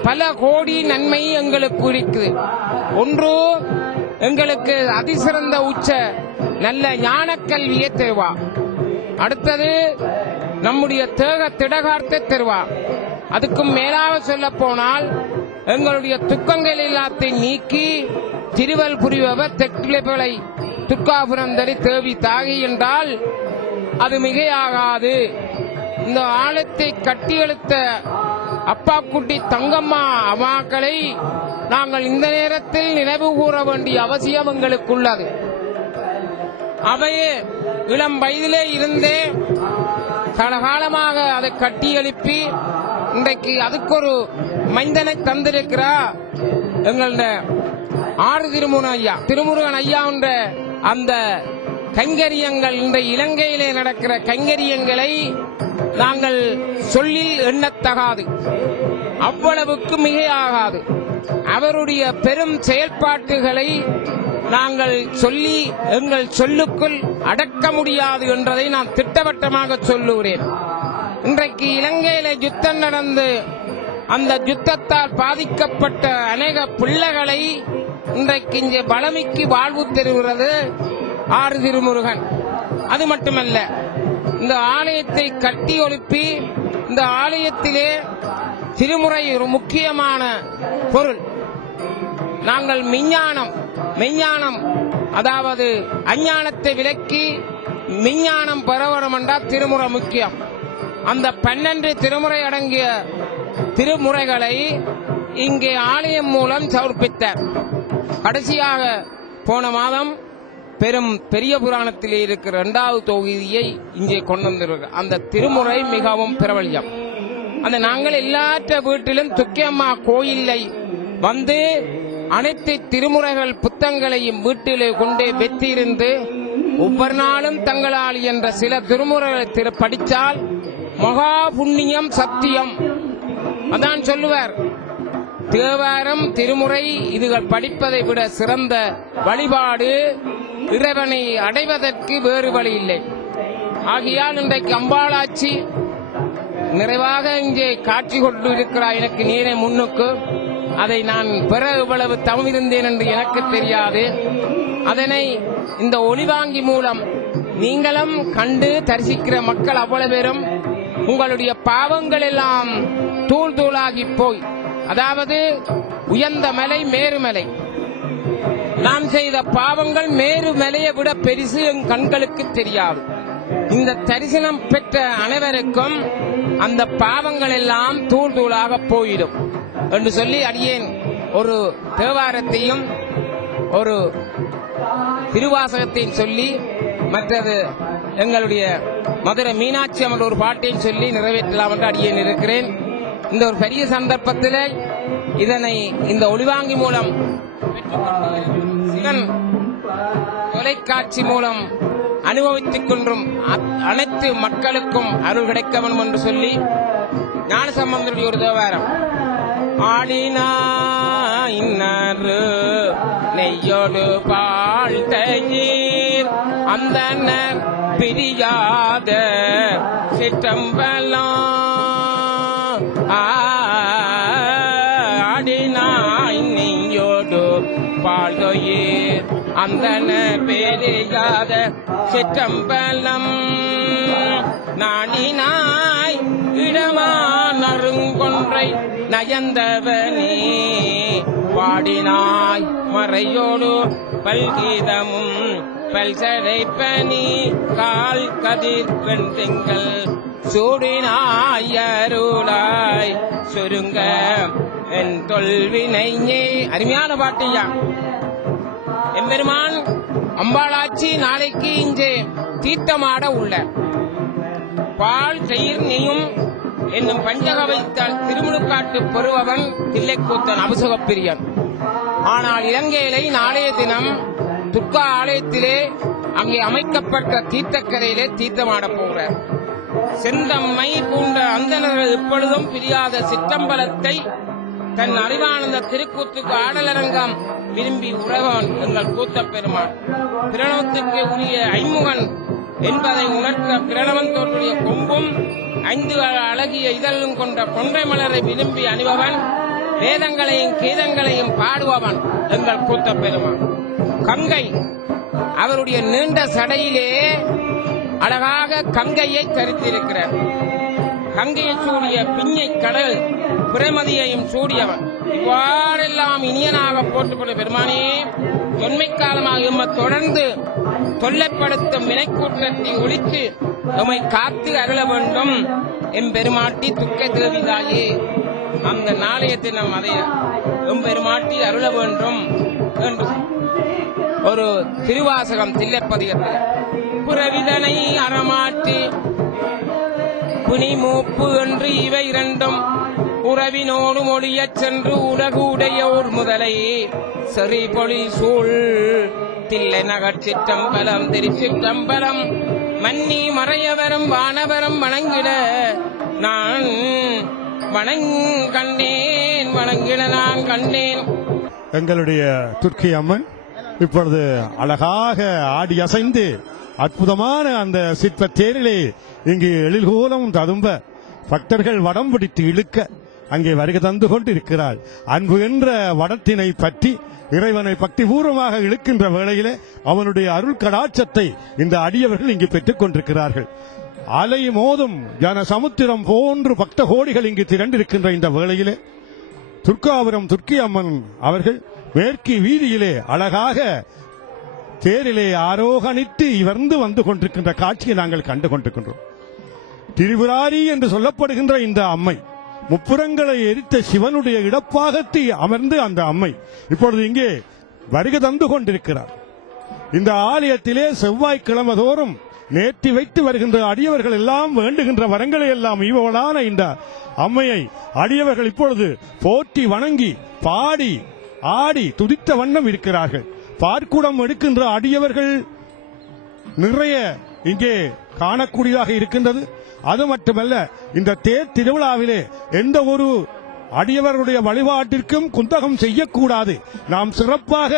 பல கோடி நன்மை எங்களுக்கு இருக்குது. ஒன்று, எங்களுக்கு அதிசிறந்த உச்ச நல்ல ஞான கல்வியை தருவா. அடுத்தது, நம்முடைய தேக திடகார்த்தை தருவா. அதுக்கும் மேலாக சொல்ல போனால் எங்களுடைய துக்கங்கள் எல்லாத்தையும் நீக்கி திருவல் புரிபவர் தெற்கிழை துர்காபுரந்தரி தேவி தாகி என்றால் அது மிகையாகாது. இந்த ஆலயத்தை கட்டியெழுத்த அப்பா குட்டி தங்கம்மா அம்மாக்களை நாங்கள் இந்த நேரத்தில் நினைவு கூற வேண்டிய அவசியம் எங்களுக்கு உள்ளது. அவையே இளம் வயதிலே இருந்தே காலகாலமாக அதை கட்டி எழுப்பி இன்றைக்கு அதுக்கு ஒரு மைந்தனை தந்திருக்கிறா எங்கள ஆறு திருமுருகன் ஐயா என்ற அந்த கைங்கரியங்கள், இந்த இலங்கையிலே நடக்கிற கைங்கரியங்களை நாங்கள் சொல்லில் எண்ணத்தகாது, அவ்வளவுக்கு மிகையாகாது. அவருடைய பெரும் செயல்பாட்டுகளை நாங்கள் சொல்லி எங்கள் சொல்லுக்குள் அடக்க முடியாது என்றதை நான் திட்டவட்டமாக சொல்லுகிறேன். இன்றைக்கு இலங்கையில யுத்தம் நடந்து அந்த யுத்தத்தால் பாதிக்கப்பட்ட அநேக பிள்ளைகளை இன்றைக்கு இங்கே பலமிக்கு வாழ்வு தருகிறது ஆறு திருமுருகன். அது மட்டுமல்ல, இந்த ஆலயத்தை கட்டி எழுப்பி இந்த ஆலயத்திலே திருமுறை ஒரு முக்கியமான பொருள். நாங்கள் மெஞ்ஞானம் அதாவது அஞ்ஞானத்தை விலக்கி மெஞ்ஞானம் பெறவரும் என்றால் திருமுறை முக்கியம். அந்த 12 திருமுறை அடங்கிய திருமுறைகளை இங்கே ஆலயம் மூலம் சமர்ப்பித்தார். கடைசியாக போன மாதம் பெரிய புராணத்திலே இருக்கிற 2வது தொகுதியை இங்கே கொண்டு வந்திருக்கிறார். அந்த திருமுறை மிகவும் பிரபல்யம். அந்த நாங்கள் எல்லாற்ற வீட்டிலும் துக்கியம்மா கோயிலை வந்து அனைத்து திருமுறைகள் புத்தகங்களையும் வீட்டிலே கொண்டே வெற்றியிருந்து ஒவ்வொரு நாளும் தங்களால் என்ற சில திருமுறைகளை படித்தால் மகா புண்ணியம் சத்தியம். அதான் சொல்லுவார், தேவாரம் திருமுறை இதுகள் படிப்பதை விட சிறந்த வழிபாடு இறைவனை அடைவதற்கு வேறு வழி இல்லை. ஆகையால் இன்றைக்கு அம்பாளாட்சி நிறைவாக இங்கே காட்சி கொண்டு இருக்கிறார். எனக்கு நேரே முன்னுக்கு அதை நான் பெற இவ்வளவு தவிர்ந்தேன் என்று எனக்கு தெரியாது. அதனை இந்த ஒளிவாங்கி மூலம் நீங்களும் கண்டு தரிசிக்கிற மக்கள் அவ்வளவு பேரும் உங்களுடைய பாவங்கள் எல்லாம் தூள் தூளாகி போய், அதாவது உயர்ந்த மலை மேருமலை, நாம் செய்த பாவங்கள் மேருமலையை விட பெரிசு என் கண்களுக்கு தெரியாது. இந்த தரிசனம் பெற்ற அனைவருக்கும் அந்த பாவங்கள் எல்லாம் தூள் தூளாக போயிடும் என்று சொல்லி அடியேன் ஒரு தேவாரத்தையும் ஒரு திருவாசகத்தையும் சொல்லி மற்றது எங்களுடைய மதுரை மீனாட்சி அம்மன் ஒரு பாட்டையும் சொல்லி நிறைவேற்றலாம் என்று அடியேன் இருக்கிறேன். இந்த ஒரு பெரிய சந்தர்ப்பத்தில் இதனை இந்த ஒளிவாங்கி மூலம் சிவன் தொலைக்காட்சி மூலம் அனுபவித்துக் கொண்டும் அனைத்து மக்களுக்கும் அருள் கிடைக்க வேண்டும் என்று சொல்லி ஞானசம்பந்தருடைய ஒரு தேவாரம். ஆடினாரு நெய்யோடு பால் தயிர் அந்த பிரியாத சிற்றம்பலம் ஆடினாய் நெய்யோடு பால் தயிர் அந்த பெரியாத சிற்றம்பலம் நாணினாய் இடமான் அருங்கொன்றை நயந்தவனே பாடினாய் மறையோடு பல்கீதமும் பல்சடைப்பனி கால் கதிர் வெண்திங்கள் சூடினாய் அருளாய் சுருங்க என் தொல்வினையே. அருமையான பாட்டியா. எம்பெருமான் அம்பாளாச்சி நாளைக்கு இங்கே தீர்த்தமாட உள்ள பால் தெயிர்நெயும் என்னும் பஞ்சகவைத்தால் திருமுழுக்காட்டு பெறுபவன் தில்லைக்கூத்தன் அபிஷேகப்பிரியன். ஆனால் இலங்கையிலே நாளைய தினம் துர்கா ஆலயத்திலே அங்கே அமைக்கப்பட்ட தீர்த்தக்கரையிலே தீர்த்தமாடப் போகிறார். செந்தம்மை போன்ற அந்தணர்கள் எப்பொழுதும் பிரியாத சிற்றம்பலத்தை தன் அறிவானந்த திருக்கூத்துக்கு ஆடலரங்கம் விரும்பி உறவன் எங்கள் கூத்தப் பெருமான். பிரணவத்துக்கு உரிய ஐமுகன் என்பதை உணர்த்த பிரணவன் தோற்றிய கொம்பும் 5 அழகிய இதழும் கொண்ட கொன்றை மலரை விரும்பி அணிபவன். வேதங்களையும் கீதங்களையும் பாடுபவன் எங்கள் கூத்தப் பெருமான். கங்கை அவருடைய நீண்ட சடையிலே அழகாக கங்கையை தரித்திருக்கிறார். கங்கையை சூடிய பிஞ்சை கடல் பிரமதியையும் சூடியவன். இவ்வாறெல்லாம் இனியனாக போட்டுக்கொண்ட பெருமானே, தொன்மை காலமாக எம்மை தொடர்ந்து தொல்லைப்படுத்தும் வினைக்கூற்றத்தை ஒழித்து எம்மை காத்து அருள வேண்டும். எம்பெருமாட்டி துக்க தேவிதாயே, அந்த நாளைய தினம் அதை எம்பெருமாட்டி அருள வேண்டும் என்று ஒரு திருவாசகம் தில்லைப்பதிகத்தில் புறவிதனை அறமாற்றி புனிமூப்பு என்று இவை இரண்டும் உறவினோடு மொழியச் சென்று உலகு உடையோர் முதலை செறி பொழில் சூழ் தில்லை நகர் சிற்றம்பலம் திருச்சிற்றம்பலம் மன்னி மறையவரும் வானவரும் வணங்கிட நான் கண்டேன், வணங்கிட நான் கண்டேன். எங்களுடைய துர்க்கி அம்மன் இப்பொழுது அழகாக ஆடி அசைந்து அற்புதமான அந்த சிற்ப தேரிலே இங்கு எழில்கோலம் ததும்ப பக்தர்கள் வடம் பிடித்து இழுக்க அங்கே வருகை தந்து கொண்டு இருக்கிறாள். அன்பு என்ற வடத்தினை பற்றி இறைவனை பக்திபூர்வமாக இழுக்கின்ற வேளையிலே அவனுடைய அருள் கடாட்சத்தை இந்த அடியவர்கள் இங்கு பெற்றுக் கொண்டிருக்கிறார்கள். அலை மோதும் ஜன சமுத்திரம் போன்று பக்த கோடிகள் இங்கு திரண்டிருக்கின்ற இந்த வேளையிலே துர்காபுரம் துர்க்கி அம்மன் அவர்கள் மேற்கு வீதியிலே அழகாக தேரிலே ஆரோகணித்து இவர்ந்து வந்து கொண்டிருக்கின்ற காட்சியை நாங்கள் கண்டு கொண்டிருக்கின்றோம். திரிபுராரி என்று சொல்லப்படுகின்ற இந்த அம்மை முப்புறங்களை எரித்த சிவனுடைய இடப்பாகத்தை அமர்ந்து அந்த அம்மை இப்பொழுது இங்கே வருகை தந்து கொண்டிருக்கிறார். இந்த ஆலயத்திலே செவ்வாய்க்கிழமை தோறும் நேர்த்தி வைத்து வருகின்ற அடியவர்கள் எல்லாம் வேண்டுகின்ற வரங்களை எல்லாம் ஈவலான இந்த அம்மையை அடியவர்கள் இப்பொழுது போற்றி வணங்கி பாடி ஆடி துதித்த வண்ணம் இருக்கிறார்கள். பார்க்குடம் எடுக்கின்ற அடியவர்கள் நிறைய இங்கே காணக்கூடியதாக இருக்கின்றது. அது மட்டுமல்ல, இந்த தேர் திருவிழாவிலே எந்த ஒரு அடியவர்களுடைய வழிபாட்டிற்கும் குந்தகம் செய்யக்கூடாது. நாம் சிறப்பாக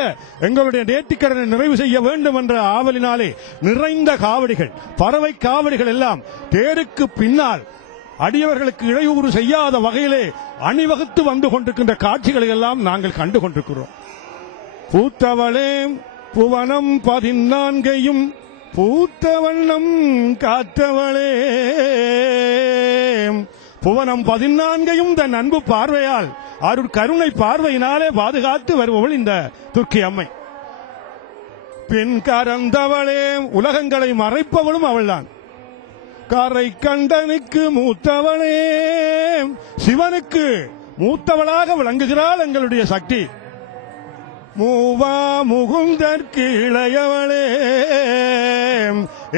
எங்களுடைய நேர்த்திக்கடனை நிறைவு செய்ய வேண்டும் என்ற ஆவலினாலே நிறைந்த காவடிகள், பறவை காவடிகள் எல்லாம் தேருக்கு பின்னால் அடியவர்களுக்கு இடையூறு செய்யாத வகையிலே அணிவகுத்து வந்து கொண்டிருக்கின்ற காட்சிகளை எல்லாம் நாங்கள் கண்டு கொண்டிருக்கிறோம். பூத்தவளே புவனம் 14 பூத்த வண்ணம் காத்தவளே, புவனம் 14 தன் அன்பு பார்வையால் அருள் கருணை பார்வையினாலே பாதுகாத்து வருபவள் இந்த துர்க்கி அம்மை. பின் கறந்தவளே, உலகங்களை மறைப்பவளும் அவள்தான். கரை கண்டனுக்கு மூத்தவளே, சிவனுக்கு மூத்தவளாக விளங்குகிறாள் எங்களுடைய சக்தி. மூவா முகுந்தற்கு இளையவளே,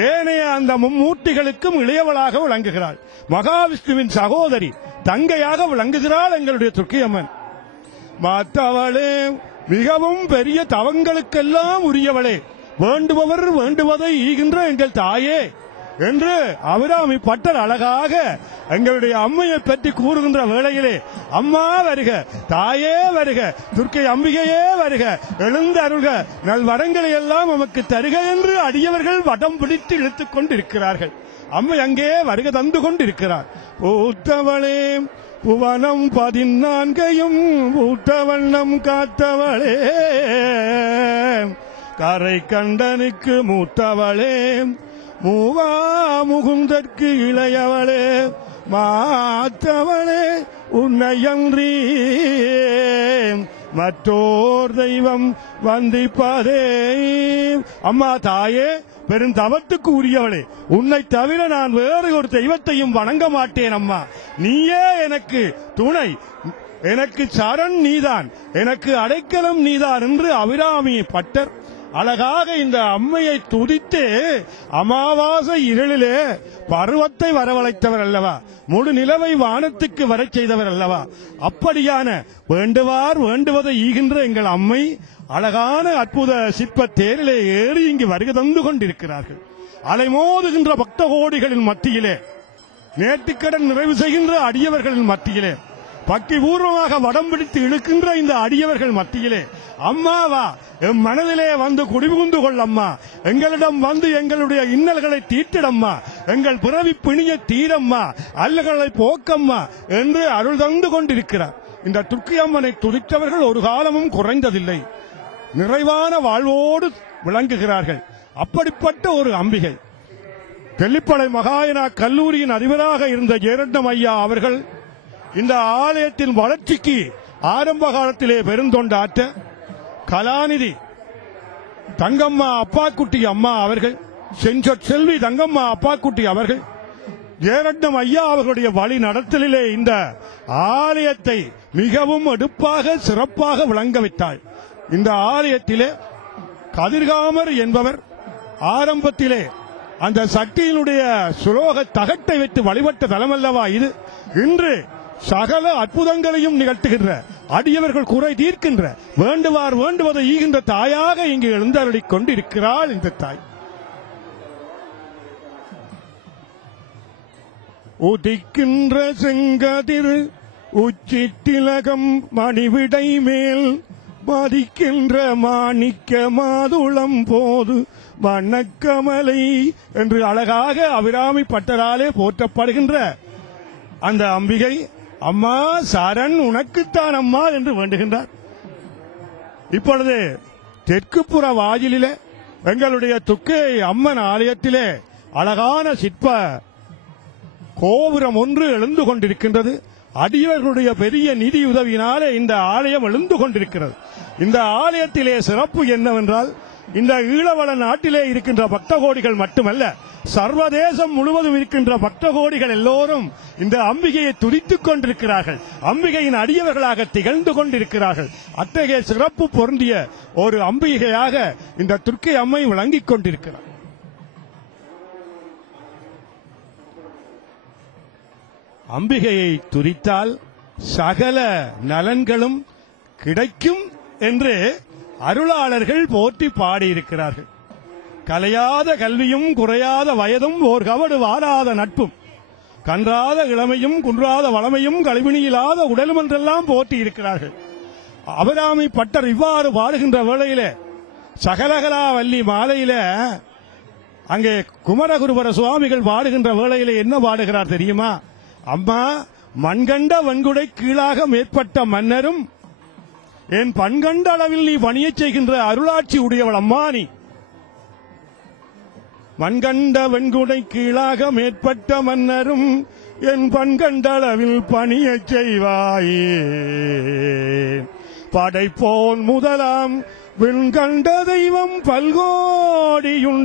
ஏனைய அந்த மும்மூர்த்திகளுக்கும் இளையவளாக விளங்குகிறாள். மகாவிஷ்ணுவின் சகோதரி, தங்கையாக விளங்குகிறாள் எங்களுடைய துர்க்கி அம்மன். மற்றவளே, மிகவும் பெரிய தவங்களுக்கெல்லாம் உரியவளே, வேண்டுபவர் வேண்டுவதை ஈகின்ற எங்கள் தாயே என்று அபிராமி பட்டர் அழகாக எங்களுடைய அம்மையை பற்றி கூறுகின்ற வேளையிலே, அம்மா வருக, தாயே வருக, துர்க்கை அம்பிகையே வருக, எழுந்து அருள்க, நல்வரங்களை எல்லாம் நமக்கு தருக என்று அடியவர்கள் வடம் பிடித்து இழுத்துக் கொண்டிருக்கிறார்கள். அம்மை அங்கே வருகை தந்து கொண்டிருக்கிறார். பூத்தவளே புவனம் 14 பூத்த வண்ணம் காத்தவளே, கரை கண்டனுக்கு மூத்தவளே, மூவா முகுந்தற்கு இளையவளே, மாற்றவளே உன்னையன்றி மற்றோர் தெய்வம் வந்திப்பதே. அம்மா தாயே, பெருந்தவத்துக்கு உரியவளே, உன்னை தவிர நான் வேறு ஒரு தெய்வத்தையும் வணங்க மாட்டேன். அம்மா, நீயே எனக்கு துணை, எனக்கு சரண் நீதான், எனக்கு அடைக்கலம் நீதான் என்று அபிராமி பட்டர் அழகாக இந்த அம்மையை துதித்து அமாவாசை இருளிலே பருவத்தை வரவழைத்தவர் அல்லவா, முழு நிலவை வானத்துக்கு வரச் செய்தவர் அல்லவா. அப்படியான வேண்டுவார் வேண்டுவதை ஈகின்ற எங்கள் அம்மை அழகான அற்புத சிற்ப தேரிலே ஏறி இங்கு வருகை தந்து கொண்டிருக்கிறார்கள். அலைமோதுகின்ற பக்த கோடிகளின் மத்தியிலே, நேர்த்திக்கடன் நிறைவு செய்கின்ற அடியவர்களின் மத்தியிலே, பக்தி பூர்வமாக வடம் பிடித்து இழுக்கின்ற இந்த அடியவர்கள் மத்தியிலே, அம்மாவா எம் மனதிலே வந்து குடிபுகுந்து கொள்ளம்மா, எங்களிடம் வந்து எங்களுடைய இன்னல்களை தீர்த்திடம்மா, எங்கள் பிறவி பிணிய தீரம்மா, அல்லல்களை போக்கம்மா என்று அருள் தந்து கொண்டிருக்கிறார். இந்த துர்க்கி அம்மனை துதித்தவர்கள் ஒரு காலமும் குறைந்ததில்லை, நிறைவான வாழ்வோடு விளங்குகிறார்கள். அப்படிப்பட்ட ஒரு அம்பிகை. தெல்லிப்பளை மகாயனா கல்லூரியின் அதிபராக இருந்த ஜெயரட்னம் ஐயா அவர்கள் இந்த ஆலயத்தின் வளர்ச்சிக்கு ஆரம்ப காலத்திலே பெருந்தொண்டாற்ற கலாநிதி தங்கம்மா அப்பாக்குட்டி அம்மா அவர்கள், செல்வி தங்கம்மா அப்பாக்குட்டி அவர்கள், ஜெயரட்னம் ஐயா அவர்களுடைய வழி நடத்தலிலே இந்த ஆலயத்தை மிகவும் எடுப்பாக சிறப்பாக விளங்க வைத்தாள். இந்த ஆலயத்திலே கதிர்காமர் என்பவர் ஆரம்பத்திலே அந்த சக்தியினுடைய சுலோக தகட்டை வைத்து வழிபட்ட தலமல்லவா இது. இன்று சகல அற்புதங்களையும் நிகழ்த்துகின்ற, அடியவர்கள் குறை தீர்க்கின்ற, வேண்டுவார் வேண்டுவதை ஈகின்ற தாயாக இங்கு எழுந்தருளிக் கொண்டிருக்கிறாள் இந்த தாய். உதிக்கின்ற செங்கதிர் உச்சித்திலகம் மணிவிடை மேல் மதிக்கின்ற மாணிக்க மாதுளம் போது வண்ணக்கமலை என்று அழகாக அபிராமி பட்டராலே போற்றப்படுகின்ற அந்த அம்பிகை அம்மா சரண் உனக்குத்தான் அம்மா என்று வேண்டுகின்றார். இப்பொழுது தெற்குப்புற வாயிலிலே எங்களுடைய துர்க்கை அம்மன் ஆலயத்திலே அழகான சிற்ப கோபுரம் ஒன்று எழுந்து கொண்டிருக்கின்றது. அடியவர்களுடைய பெரிய நிதி உதவியினாலே இந்த ஆலயம் எழுந்து கொண்டிருக்கிறது. இந்த ஆலயத்திலே சிறப்பு என்னவென்றால், இந்த ஈழவள நாட்டிலே இருக்கின்ற பக்த கோடிகள் மட்டுமல்ல, சர்வதேசம் முழுவதும் இருக்கின்ற பக்த கோடிகள் எல்லோரும் இந்த அம்பிகையை துதித்துக் கொண்டிருக்கிறார்கள், அம்பிகையின் அடியவர்களாக திகழ்ந்து கொண்டிருக்கிறார்கள். அத்தகைய சிறப்பு பொருந்திய ஒரு அம்பிகையாக இந்த துர்க்கை அம்மை விளங்கிக் கொண்டிருக்கிறார். அம்பிகையை துதித்தால் சகல நலன்களும் கிடைக்கும் என்று அருளாளர்கள் போற்றி பாடியிருக்கிறார்கள். கலையாத கல்வியும் குறையாத வயதும் ஓர் கவடு வாராத நட்பும் கன்றாத இளமையும் குன்றாத வளமையும் கழிவினியில்லாத உடலும் என்றெல்லாம் போற்றி இருக்கிறார்கள். அபிராமி பட்டர் இவ்வாறு பாடுகின்ற வேளையிலே சகலகலா வள்ளி மாலையில அங்கே குமரகுருபர சுவாமிகள் பாடுகின்ற வேளையிலே என்ன பாடுகிறார் தெரியுமா? அம்மா மண்கண்ட வன்குடை கீழாக மேற்பட்ட மன்னரும் என் பண்கண்ட அளவில் நீ பணியச் செய்கின்ற அருளாட்சி உடையவள் அம்மா நீ. மண்கண்ட வெண்குடை கீழாக மேற்பட்ட மன்னரும் என் பண்கண்ட அளவில் பணியச் செய்வாயே. படைப்போன் முதலாம் விண்கண்ட தெய்வம் பல்கோடியுண்டேனும்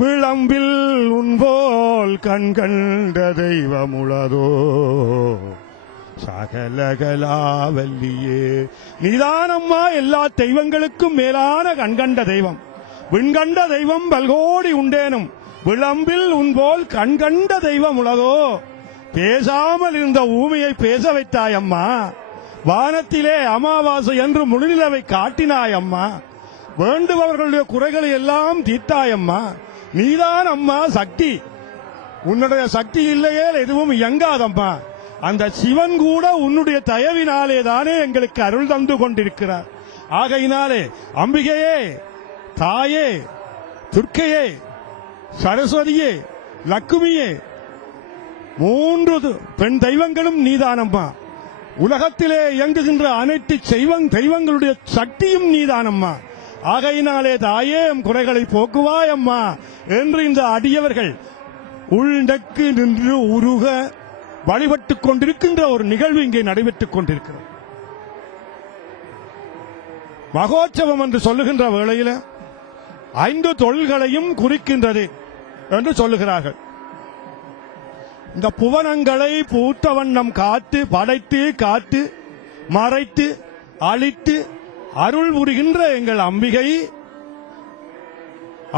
விளம்பில் உன்போல் கண்கண்ட தெய்வமுளதோ. சகலகலாவல்லியே நீதானம்மா எல்லா தெய்வங்களுக்கும் மேலான கண்கண்ட தெய்வம். விண்கண்ட தெய்வம் பல்கோடி உண்டேனும் விளம்பில் உன்போல் கண்கண்ட தெய்வம் உலகோ. பேசாமல் இருந்த ஊமையை பேச வைத்தாயம்மா. வானத்திலே அமாவாசை என்று முழுநிலவை காட்டினாயம்மா. வேண்டுபவர்களுடைய குறைகளை எல்லாம் தீர்த்தாயம்மா. நீதான் அம்மா சக்தி. உன்னுடைய சக்தி இல்லையே எதுவும் இயங்காதம்மா. அந்த சிவன் கூட உன்னுடைய தயவினாலே தானே எங்களுக்கு அருள் தந்து கொண்டிருக்கிறார். ஆகையினாலே அம்பிகையே, தாயே, துர்க்கையே, சரஸ்வதியே, லக்குமியே, மூன்று பெண் தெய்வங்களும் நீதானம்மா. உலகத்திலே இயங்குகின்ற அனைத்து தெய்வங்களுடைய சக்தியும் நீதானம்மா. ஆகையினாலே தாயே எம் குறைகளை போக்குவாயம்மா என்று இந்த அடியவர்கள் உள்நெக்கு நின்று உருக வழிபட்டுக் கொண்டிருக்கின்ற ஒரு நிகழ்வு இங்கே நடைபெற்றுக் கொண்டிருக்கிறது. மகோற்சவம் என்று சொல்லுகின்ற வேளையில் 5 தொழில்களையும் குறிக்கின்றது என்று சொல்லுகிறார்கள். இந்த புவனங்களை பூத்த வண்ணம் காத்து படைத்து காத்து மறைத்து அழித்து அருள் புரிகின்ற எங்கள் அம்பிகை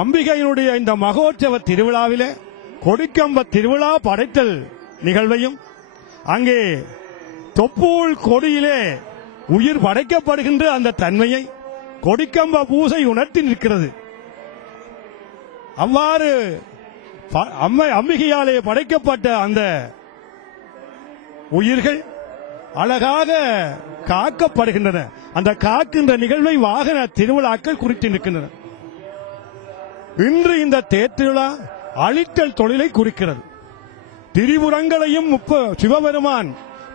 அம்பிகையினுடைய இந்த மகோற்சவ திருவிழாவிலே கொடிக்கம்ப திருவிழா படைத்தல் நிகழ்வையும், அங்கே தொப்பூல் கொடியிலே உயிர் படைக்கப்படுகின்ற அந்த தன்மையை கொடிக்கம்ப பூசை உணர்த்தி நிற்கிறது. அவ்வாறு அம்பிகையாலே படைக்கப்பட்ட அந்த உயிர்கள் அழகாக காக்கப்படுகின்றன. அந்த காக்கின்ற நிகழ்வை வாகன திருவிழாக்கள் குறித்து நிற்கின்றன. இன்று இந்த தேர்திருவிழா அழித்தல் தொழிலை குறிக்கிறது. திரிபுரங்களையும் சிவபெருமான்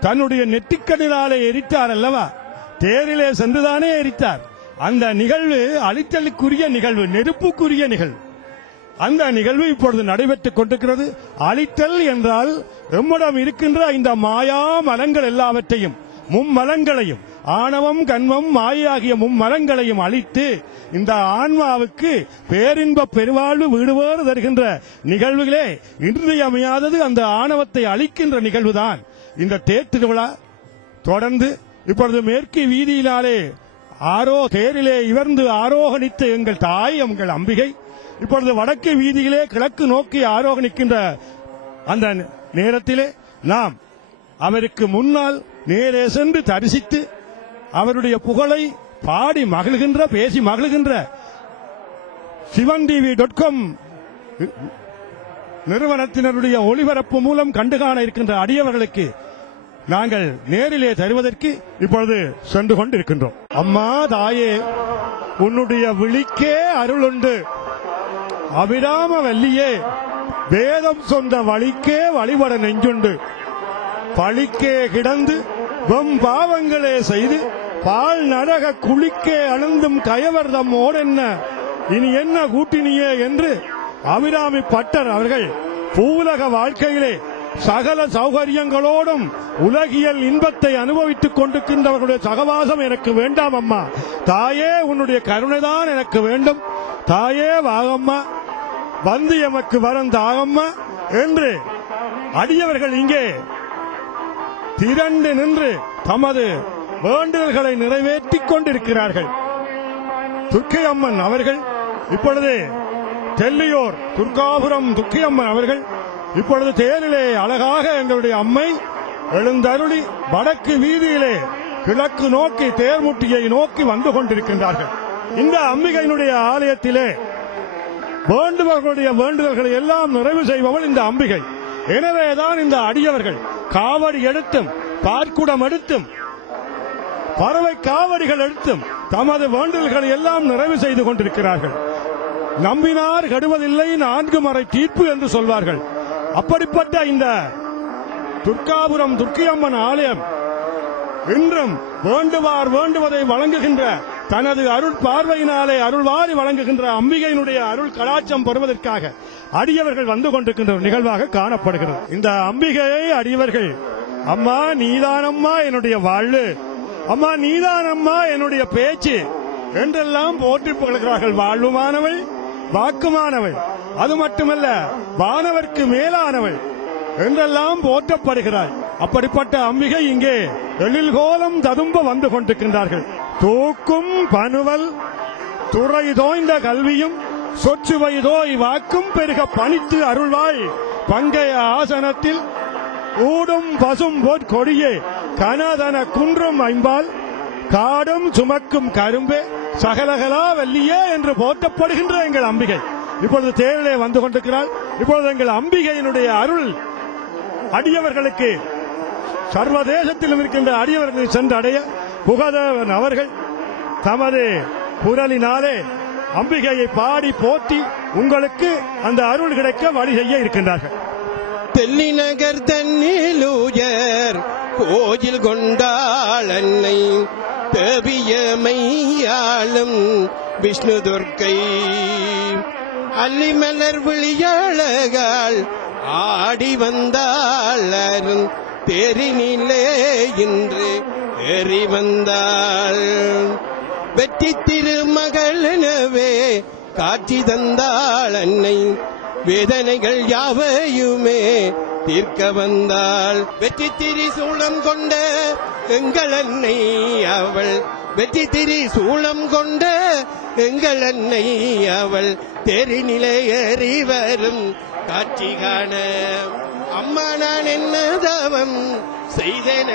தன்னுடைய நெற்றிக்கடலாலே எரித்தார் அல்லவா? தேரிலே சென்றுதானே எரித்தார். அந்த நிகழ்வு அழித்தலுக்குரிய நிகழ்வு, நெருப்புக்குரிய நிகழ்வு. அந்த நிகழ்வு இப்பொழுது நடைபெற்றுக் கொண்டிருக்கிறது. அழித்தல் என்றால் எம்மிடம் இருக்கின்ற இந்த மாயா மலங்கள் எல்லாவற்றையும், மும்மலங்களையும், ஆணவம் கண்மம் மாயாகிய மும்மலங்களையும் அழித்து இந்த ஆன்மாவுக்கு பேரின்ப பெருவாழ்வு வீடுவேறு தருகின்ற நிகழ்வுகளே இன்றியமையாதது. அந்த ஆணவத்தை அழிக்கின்ற நிகழ்வுதான் இந்த தேர் திருவிழா. தொடர்ந்து இப்பொழுது மேற்கு வீதியினாலே தேரிலே இவர்ந்து ஆரோகணித்த எங்கள் தாய் எங்கள் அம்பிகை இப்பொழுது வடக்கு வீதியிலே கிழக்கு நோக்கி ஆரோகணிக்கின்ற அந்த நேரத்திலே நாம் அவருக்கு முன்னால் நேரே சென்று தரிசித்து அவருடைய புகழை பாடி மகிழ்கின்ற, பேசி மகிழ்கின்ற sivanTV.com நிறுவனத்தினருடைய ஒளிபரப்பு மூலம் கண்டுகாண இருக்கின்ற அடியவர்களுக்கு நாங்கள் நேரிலே தருவதற்கு இப்பொழுது சென்று கொண்டிருக்கின்றோம். அம்மா தாயே, உன்னுடைய விழிக்கே அருளுண்டு, அபிராம வல்லியே, வேதம் சொந்த வழிக்கே வழிபட நெஞ்சுண்டு, பழிக்கே கிடந்து வெம் பாவங்களே செய்து பால் நரக குளிக்கே அழுந்தும் கயவர்தம் ஓடென்ன இனி என்ன கூட்டினியே என்று அபிராமி பட்டர் அவர்கள் பூவுலக வாழ்க்கையிலே சகல சௌகரியங்களோடும் உலகியல் இன்பத்தை அனுபவித்துக் கொண்டிருக்கின்றவர்களுடைய சகவாசம் எனக்கு வேண்டாம் அம்மா. தாயே, உன்னுடைய கருணைதான் எனக்கு வேண்டும். தாயே வாகம்மா, வந்து எமக்கு வரம் தாகம்மா என்று அடியவர்கள் இங்கே திரண்டு நின்று தமது வேண்டுதல்களை நிறைவேற்றிக் கொண்டிருக்கிறார்கள். துர்க்கையம்மன் அவர்கள் இப்பொழுது தெல்லியோர் துர்காபுரம் துர்க்கையம்மன் அவர்கள் இப்பொழுது தேரிலே அழகாக எங்களுடைய அம்மை எழுந்தருளி வடக்கு வீதியிலே கிழக்கு நோக்கி தேர்முட்டியை நோக்கி வந்து கொண்டிருக்கின்றார்கள். இந்த அம்பிகையினுடைய ஆலயத்திலே வேண்டுபவர்களுடைய வேண்டுதல்களை எல்லாம் நிறைவு செய்பவள் இந்த அம்பிகை. எனவேதான் இந்த அடியவர்கள் காவடி எடுத்தும் பார்க்குடம் எடுத்தும் பறவை காவடிகள் எடுத்தும் தமது வேண்டுதல்களை எல்லாம் நிறைவு செய்து கொண்டிருக்கிறார்கள். நம்பினார் கெடுவதில்லை, 4 முறை தீர்ப்பு என்று சொல்வார்கள். அப்படிப்பட்ட இந்த துர்காபுரம் துர்க்கியம்மன் ஆலயம் இன்றும் வேண்டுவார் வேண்டுவதை வழங்குகின்ற, தனது அருள் பார்வையினாலே அருள்வாரி வழங்குகின்ற அம்பிகையினுடைய அருள் கடாட்சம் பெறுவதற்காக அடியவர்கள் வந்து கொண்டிருக்கின்ற நிகழ்வாக காணப்படுகிறது. இந்த அம்பிகையை அடியவர்கள் அம்மா நீதானம்மா என்னுடைய வாழ்வு, அம்மா நீதானம்மா என்னுடைய பேச்சு என்றெல்லாம் போற்றி புகழ்கிறார்கள். வாழ்வுமானவள், வாக்குமானவள், அது மட்டுமல்ல வானவர்க்கு மேலானவள் என்றெல்லாம் போற்றப்படுகிறாள். அப்படிப்பட்ட அம்பிகை இங்கே எழில்கோலம் ததும்ப வந்து கொண்டிருக்கின்றார்கள். தூக்கும் பனுவல் துறை தோய்ந்த கல்வியும் சொச்சுவை தோய் வாக்கும் பெருக பணித்து அருள்வாய் பங்கைய ஆசனத்தில் ஊடும் பசும் பொற்கொடியே கனதன குன்றும் ஐம்பால் காடும் சுமக்கும் கரும்பே சகலகலா வல்லியே என்று போற்றப்படுகின்ற எங்கள் அம்பிகை இப்பொழுது தேரிலே வந்து கொண்டிருக்கிறாள். இப்பொழுது எங்கள் அம்பிகையினுடைய அருள் அடியவர்களுக்கு சர்வதேசத்திலும் இருக்கின்ற அடியவர்களை சென்றடைய புகதேவன் அவர்கள் தமது குரலினாலே அம்பிகையை பாடி போற்றி உங்களுக்கு அந்த அருள் கிடைக்க வழி செய்ய இருக்கின்றார்கள். தெல்லிநகர் தன்னிலூயர் கோயில் கொண்டாள் அன்னை தேவியமையாளும் விஷ்ணு துர்க்கை அல்லிமலர் விழியழகால் ஆடி வந்தாள் அருண் தெரிநிலே இன்று ஏறி வந்தாள் வெற்றி திருமகள் எனவே காட்சி தந்தாள் அன்னை வேதனைகள் யாவையுமே தீர்க்க வந்தாள் வெற்றி திரிசூலம் கொண்ட எங்கள் அன்னை அவள் வெற்றி திரி சூளம் கொண்ட எங்கள் அன்னை அவள் தெரிநிலை ஏறி வரும் காட்சி காண அம்மா நான் என்ன தவம் செய்தேன்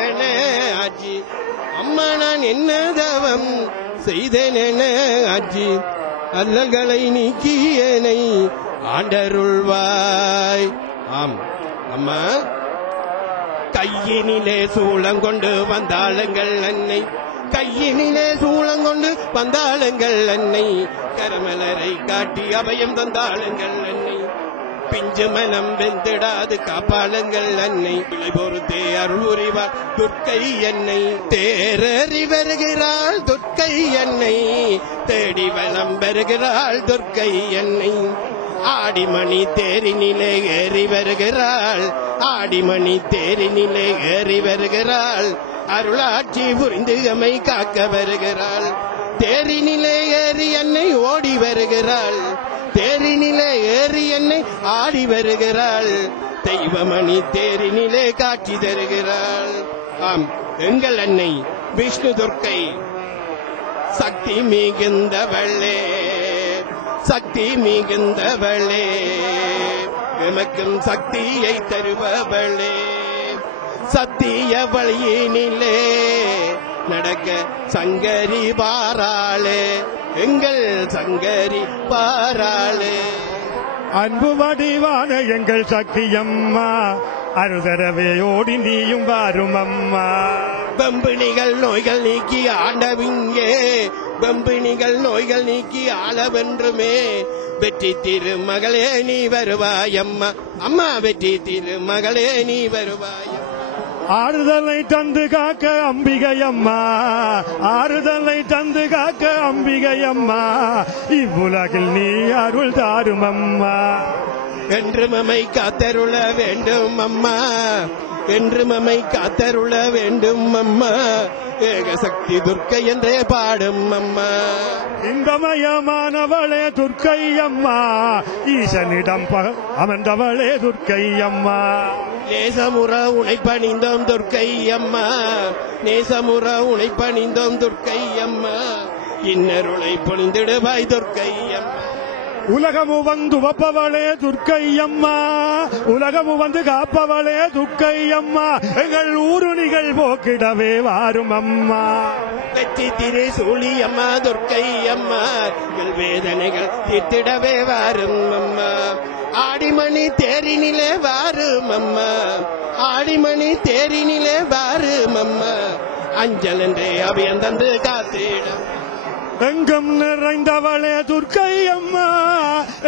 ஆட்சி அம்மா நான் என்ன தவம் செய்தேன் ஆட்சி அல்லல்களை நீக்கியனை ஆண்டருள்வாய். ஆம் அம்மா கையினிலே சூளம் கொண்டு வந்தாளுங்கள் அன்னை கையினிலே சூளம் கொண்டு வந்தாளுங்கள் அன்னை கரமலரை காட்டி அபயம் தந்தாளுங்கள் அன்னை பிஞ்சு மனம் வெந்திடாது காப்பாளுங்கள் அன்னை பிழை பொறுத்தே அருள் உரிவார் துர்க்கை என்னை தேரறி வருகிறாள் துர்க்கை என்னை தேடி வலம் வருகிறாள் துர்க்கை என்னை ஆடிமணி தேரினிலே ஏறி வருகிறாள் ஆடிமணி தேரினிலே ஏறி வருகிறாள் அருளாட்சி புரிந்து அமை காக்க வருகிறாள் தேரினிலே ஏறி என்னை ஓடி வருகிறாள் தேரினிலே ஏறி என்னை ஆடி வருகிறாள் தெய்வமணி தேரினிலே காட்சி தருகிறாள். ஆம் எங்கள் அன்னை விஷ்ணு துர்க்கை சக்தி மிகுந்தவளே சக்தி மிகுந்தவளே எமக்கும் சக்தியை தருபவளே சத்திய வழியினிலே நடக்க சங்கரி பாராளே எங்கள் சங்கரி பாராளே அன்பு வடிவான எங்கள் சக்தியம்மா அருதரவே ஓடி நீயும் வாரும் அம்மா வெம்பிணிகள் நோய்கள் நீக்கி ஆண்டவிங்கே வெம்பிணிகள் நோய்கள் நீக்கி ஆளவென்றுமே வெற்றி திருமகளே நீ வருவாய் அம்மா அம்மா வெற்றி திருமகளே நீ வருவாய் ஆறுதலை தந்து காக்க அம்பிகை அம்மா ஆறுதலை தந்து காக்க அம்பிகை அம்மா இவ்வுலகில் நீ அருள் தாரும் அம்மா என்று மமை காத்தருள வேண்டும் அம்மா என்று மமை காத்தருள வேண்டும் அம்மா ஏகசக்தி துர்க்கை என்றே பாடும் அம்மா இன்பமயமானவளே துர்க்கை அம்மா ஈசனிடம் அமர்ந்தவளே துர்க்கை அம்மா நேசமுற உனை பணிந்தோம் துர்க்கை அம்மா நேசமுற உனை பணிந்தோம் துர்க்கை அம்மா இன்னருளை பொழிந்திடுவாய் துர்க்கை அம்மா உலகமு வந்து வப்பவளே துர்க்கை அம்மா உலகமு வந்து காப்பவளே துர்க்கை அம்மா எங்கள் ஊருணிகள் போக்கிடவே வாரும் அம்மா வெற்றி திரு சூழி அம்மா துர்க்கை அம்மா எங்கள் வேதனைகள் தீர்த்திடவே வாரும் அம்மா ஆடிமணி தேரினிலே வாரும் அம்மா ஆடிமணி தேரினிலே வாரும் அம்மா அஞ்சல் என்றே அபயம் தந்து காத்திடும் எங்கும் நிறைந்தவளே துர்க்கை அம்மா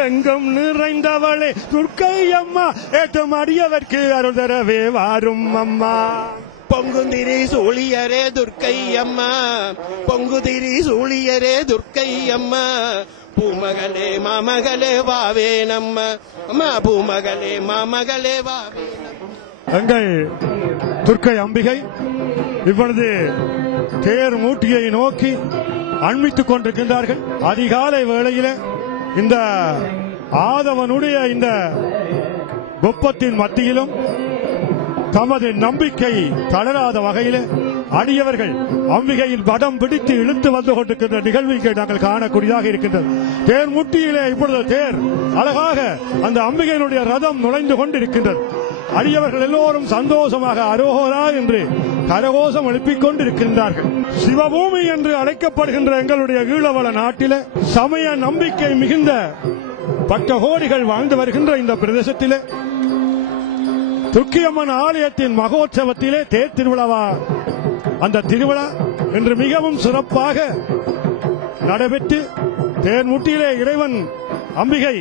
எங்கும் நிறைந்தவளே துர்க்கை அம்மா ஏற்றும் அடியவர்க்கு அருள் தரவே வாரும் அம்மா பொங்குதிரி சூழியரே துர்க்கை அம்மா பொங்குதிரி சூழியரே துர்க்கை அம்மா பூமகளே மாமகளே வாவே நம்ம அம்மா பூமகளே மாமகளே வாவே எங்கள் துர்க்கை அம்பிகை இப்பொழுது தேர் மூட்டியை நோக்கி அண்மித்துக் கொண்டிருக்கின்றார்கள். அதிகாலை வேளையில இந்த ஆதவனுடைய இந்த வெப்பத்தின் மத்தியிலும் தமது நம்பிக்கை தளராத வகையில் அடியவர்கள் அம்பிகையின் படம் பிடித்து இழுத்து வந்து கொண்டிருக்கின்ற நிகழ்வுகளை நாங்கள் காணக்கூடியதாக இருக்கின்றது. தேர் முட்டியிலே இப்பொழுது தேர் அழகாக அந்த அம்பிகையினுடைய ரதம் நுழைந்து கொண்டிருக்கின்றது. அடியவர்கள் எல்லோரும் சந்தோஷமாக அரோகரா என்று கரகோஷம் எழுப்பிக் கொண்டிருக்கின்றார்கள். சிவபூமி என்று அழைக்கப்படுகின்ற எங்களுடைய ஈழவள நாட்டிலே சமய நம்பிக்கை மிகுந்த பட்ட கோடிகள் வாழ்ந்து வருகின்ற இந்த பிரதேசத்திலே துர்க்கியம்மன் ஆலயத்தின் மகோற்சவத்திலே தேர் திருவிழாவா அந்த திருவிழா இன்று மிகவும் சிறப்பாக நடைபெற்று தேர்முட்டியிலே இறைவன் அம்பிகை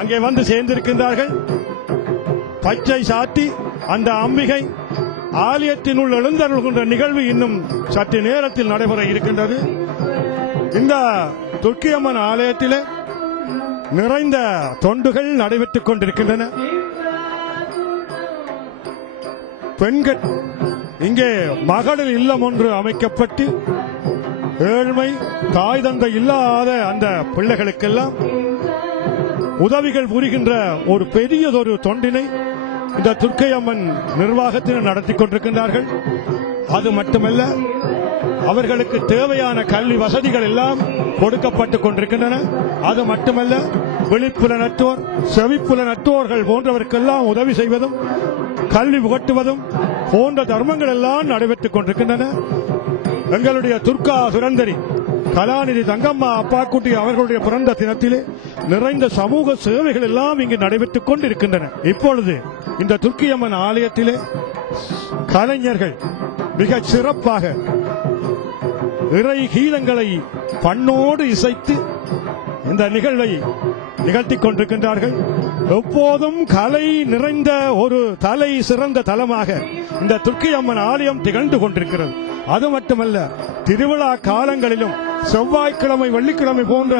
அங்கே வந்து சேர்ந்திருக்கின்றார்கள். பச்சை சாத்தி அந்த அம்பிகை ஆலயத்தினுள் எழுந்தருள்கின்ற நிகழ்வு இன்னும் சற்று நேரத்தில் நடைபெற இருக்கின்றது. இந்த துர்க்கியம்மன் ஆலயத்திலே நிறைந்த தொண்டுகள் நடைபெற்றுக் கொண்டிருக்கின்றன. பெண்கள் இங்கே மகளிர் இல்லம் ஒன்று அமைக்கப்பட்டு ஏழ்மை தாய் தந்தை இல்லாத அந்த பிள்ளைகளுக்கெல்லாம் உதவிகள் புரிகின்ற ஒரு பெரியதொரு தொண்டினை இந்த துர்க்கையம்மன் நிர்வாகத்தினர் நடத்தி கொண்டிருக்கின்றார்கள். அது மட்டுமல்ல, அவர்களுக்கு தேவையான கல்வி வசதிகள் எல்லாம் கொடுக்கப்பட்டுக் கொண்டிருக்கின்றன. அது மட்டுமல்ல, விழிப்புலனற்றோர், செவிப்புலனற்றோர்கள் போன்றவருக்கெல்லாம் உதவி செய்வதும் கல்வி புகட்டுவதும் போன்ற தர்மங்கள் எல்லாம் நடைபெற்றுக் கொண்டிருக்கின்றன. எங்களுடைய துர்கா சுரந்தரி கலாநிதி தங்கம்மா அப்பாக்குட்டி அவர்களுடைய பிறந்த தினத்திலே நிறைந்த சமூக சேவைகள் எல்லாம் இங்கு நடைபெற்றுக் கொண்டிருக்கின்றன. இப்பொழுது இந்த துர்க்கியம்மன் ஆலயத்திலே கலைஞர்கள் மிக சிறப்பாக இறை கீதங்களை பண்ணோடு இசைத்து இந்த நிகழ்வை நிகழ்த்திக் கொண்டிருக்கின்றார்கள். எப்போதும் கலை நிறைந்த ஒரு தலை சிறந்த தலமாக இந்த துர்க்கியம்மன் ஆலயம் திகழ்ந்து கொண்டிருக்கிறது. அது மட்டுமல்ல, திருவிழா காலங்களிலும் செவ்வாய்க்கிழமை, வெள்ளிக்கிழமை போன்ற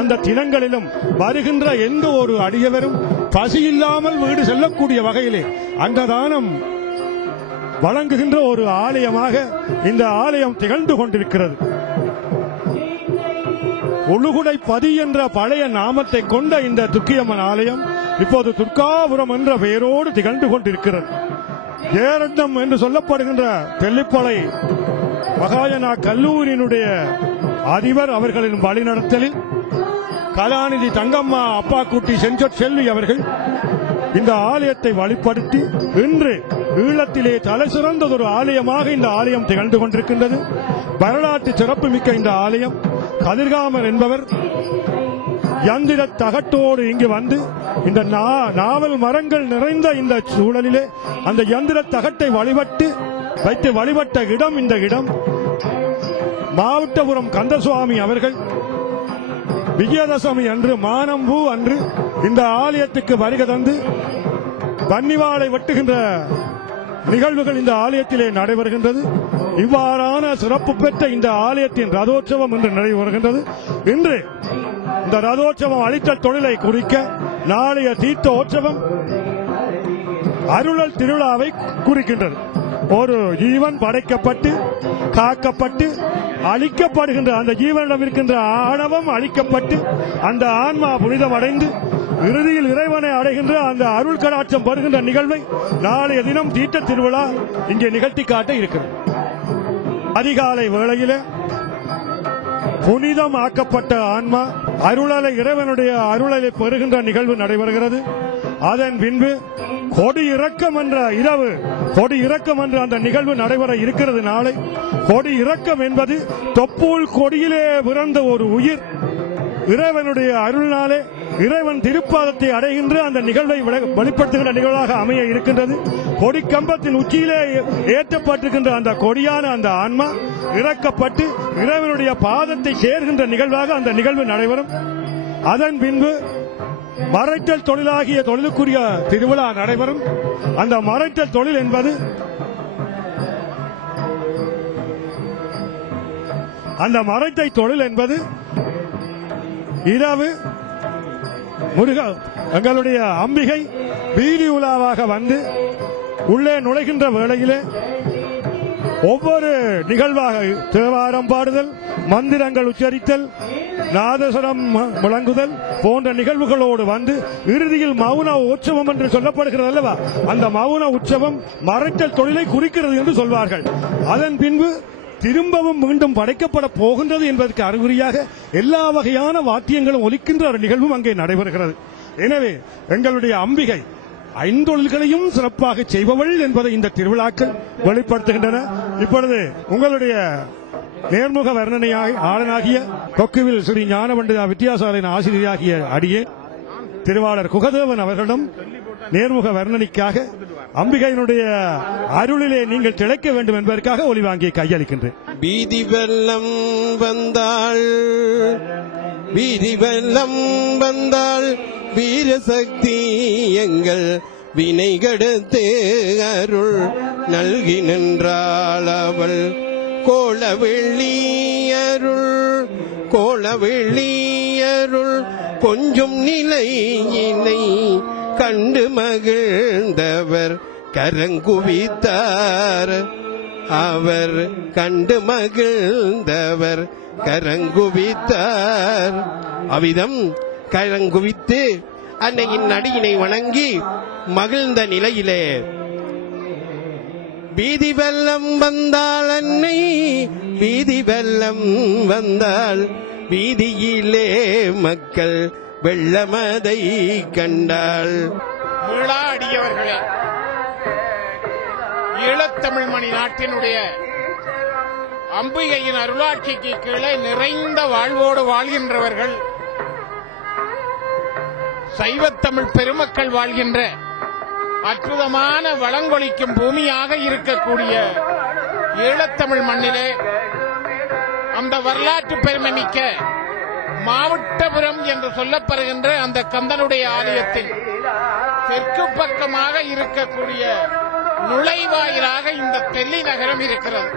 அந்த தினங்களிலும் வருகின்ற எந்த ஒரு அடியவரும் பசியில்லாமல் வீடு செல்லக்கூடிய வகையிலே அன்னதானம் வழங்குகின்ற ஒரு ஆலயமாக இந்த ஆலயம் திகழ்ந்து கொண்டிருக்கிறது. ஒழுகுடை பதி என்ற பழைய நாமத்தை கொண்ட இந்த துர்க்கியம்மன் ஆலயம் இப்போது துர்காபுரம் என்ற பெயரோடு திகழ்ந்து கொண்டிருக்கிறது. ஜெயரத்னம் என்று சொல்லப்படுகின்ற தெல்லிப்பளை மகாஜனா கல்லூரியினுடைய அதிபர் அவர்களின் வழிநடத்தலில் கலாநிதி தங்கம்மா அப்பாக்குட்டி செல்வி அவர்கள் இந்த ஆலயத்தை வழிபடுத்தி இன்று ஈழத்திலே தலை சிறந்ததொரு ஆலயமாக இந்த ஆலயம் திகழ்ந்து கொண்டிருக்கின்றது. வரலாற்று சிறப்புமிக்க இந்த ஆலயம் கதிர்காமர் என்பவர் யந்திர தகட்டோடு இங்கு வந்து இந்த நாவல் மரங்கள் நிறைந்த இந்த சூழலிலே அந்த யந்திர தகட்டை வைத்து வழிபட்ட இடம் இந்த இடம். மாவட்டபுரம் கந்தசுவாமி அவர்கள் விஜயதசமி அன்று, மானம்பூ அன்று இந்த ஆலயத்துக்கு வருகை தந்து பன்னிவாளை வெட்டுகின்ற நிகழ்வுகள் இந்த ஆலயத்திலே நடைபெறுகின்றது. இவ்வாறான சிறப்பு பெற்ற இந்த ஆலயத்தின் ரதோற்சவம் இன்று நடைபெறுகின்றது. இன்று இந்த ரதோற்சவம் அளித்த தொழிலை குறிக்க நாளைய தீர்த்தோற்சவம் அருளல் திருவிழாவை குறிக்கின்றது. ஒரு ஜீவன் படைக்கப்பட்டு காக்கப்பட்டு அழிக்கப்படுகின்ற அந்த ஜீவனிடம் இருக்கின்ற ஆணவம் அழிக்கப்பட்டு அந்த ஆன்மா புனிதம் அடைந்து இறுதியில் இறைவனை அடைகின்ற அந்த அருள் கடாட்சம் வருகின்ற நிகழ்வை நாளைய தினம் தீர்த்த திருவிழா இங்கே நிகழ்த்தி காட்ட இருக்கிறது. அதிகாலை வேளையிலே புனிதம் ஆக்கப்பட்ட ஆன்மா அருளலை இறைவனுடைய அருளலை பெறுகின்ற நிகழ்வு நடைபெறுகிறது. அதன் பின்பு கொடி இறக்கம் என்ற இரவு கொடி இறக்கம் என்ற அந்த நிகழ்வு நடைபெற இருக்கிறது. நாளை கொடி இறக்கம் என்பது தொப்புள் கொடியிலே பிறந்த ஒரு உயிர் இறைவனுடைய அருள்நாளே இறைவன் திருப்பாதத்தை அடைகின்ற அந்த நிகழ்வை வெளிப்படுத்துகின்ற நிகழ்வாக அமைய இருக்கின்றது. கொடி கம்பத்தின் உச்சியிலே ஏற்றப்பட்டிருக்கின்ற அந்த கொடியான அந்த ஆன்மா இறக்கப்பட்டு இறைவனுடைய பாதத்தை சேர்கின்ற நிகழ்வாக அந்த நிகழ்வு நடைபெறும். அதன் பின்பு மறைத்தல் தொழிலாகிய தொழிலுக்குரிய திருவிழா நடைபெறும். அந்த மறைத்தல் தொழில் என்பது இரவு எங்களுடைய அம்பிகை வீதி உலாவாக வந்து உள்ளே நுழைகின்ற வேளையிலே ஒவ்வொரு நிகழ்வாக தேவாரம் பாடுதல், மந்திரங்கள் உச்சரித்தல், நாதஸ்வரம் முழங்குதல் போன்ற நிகழ்வுகளோடு வந்து இறுதியில் மௌன உற்சவம் என்று சொல்லப்படுகிறது அல்லவா, அந்த மௌன உற்சவம் மறைத்தல் தொழிலை குறிக்கிறது என்று சொல்வார்கள். அதன் பின்பு திரும்பவும் மீண்டும் படைக்கப்பட போகின்றது என்பதற்கு அறிகுறியாக எல்லா வகையான வாத்தியங்களும் ஒலிக்கின்ற ஒரு நிகழ்வும் அங்கே நடைபெறுகிறது. எனவே எங்களுடைய அம்பிகை ஐந்தொழில்களையும் சிறப்பாக செய்பவள் என்பதை இந்த திருவிழாக்கள் வெளிப்படுத்துகின்றன. இப்பொழுது உங்களுடைய நேர்முக வர்ணனையாளனாகிய கொக்குவில் ஸ்ரீ ஞானபண்டிதா வித்தியாசாலையின் ஆசிரியராகிய அடியே திருவாளர் குகதேவன் அவர்களிடம் நேர்முக வர்ணனைக்காக அம்பிகையினுடைய அருளிலே நீங்கள் திளைக்க வேண்டும் என்பதற்காக ஒலி வாங்கி கையளிக்கின்றேன். வீதி வெள்ளம் வந்தாள், வீதி வெள்ளம் வந்தாள், வீரசக்தி எங்கள் வினை கெடுத்து அருள் நல்கி நின்றாள் அவள். கோலவெள்ளியருள் கோலவெள்ளியருள் கொஞ்சம் நிலையினை கண்டு மகிழ்ந்தவர் கரங்குவித்தார். அவர் கண்டு மகிழ்ந்தவர் கரங்குவித்தார். அவ்விதம் கரங்குவித்து அன்னையின் அடியினை வணங்கி மகிழ்ந்த நிலையிலே வீதி வெள்ளம் வந்தாள் அன்னை, வீதி வெள்ளம் வந்தாள், வீதியிலே மக்கள் வெள்ளமதை கண்டாள். மீளா அடியவர்களே, ஈழத்தமிழ் மணி நாட்டினுடைய அம்பிகையின் அருளாட்சிக்கு கீழே நிறைந்த வாழ்வோடு வாழ்கின்றவர்கள், சைவத்தமிழ் பெருமக்கள் வாழ்கின்ற அற்புதமான வளங்கொழிக்கும் பூமியாக இருக்கக்கூடிய ஈழத்தமிழ் மண்ணிலே அந்த வரலாற்று பெருமை மிக்க மாவட்டபுரம் என்று சொல்லப்படுகின்ற அந்த கந்தனுடைய ஆலயத்தில் தெற்கு பக்கமாக இருக்கக்கூடிய நுழைவாயிலாக இந்த தெல்லி நகரம் இருக்கிறது.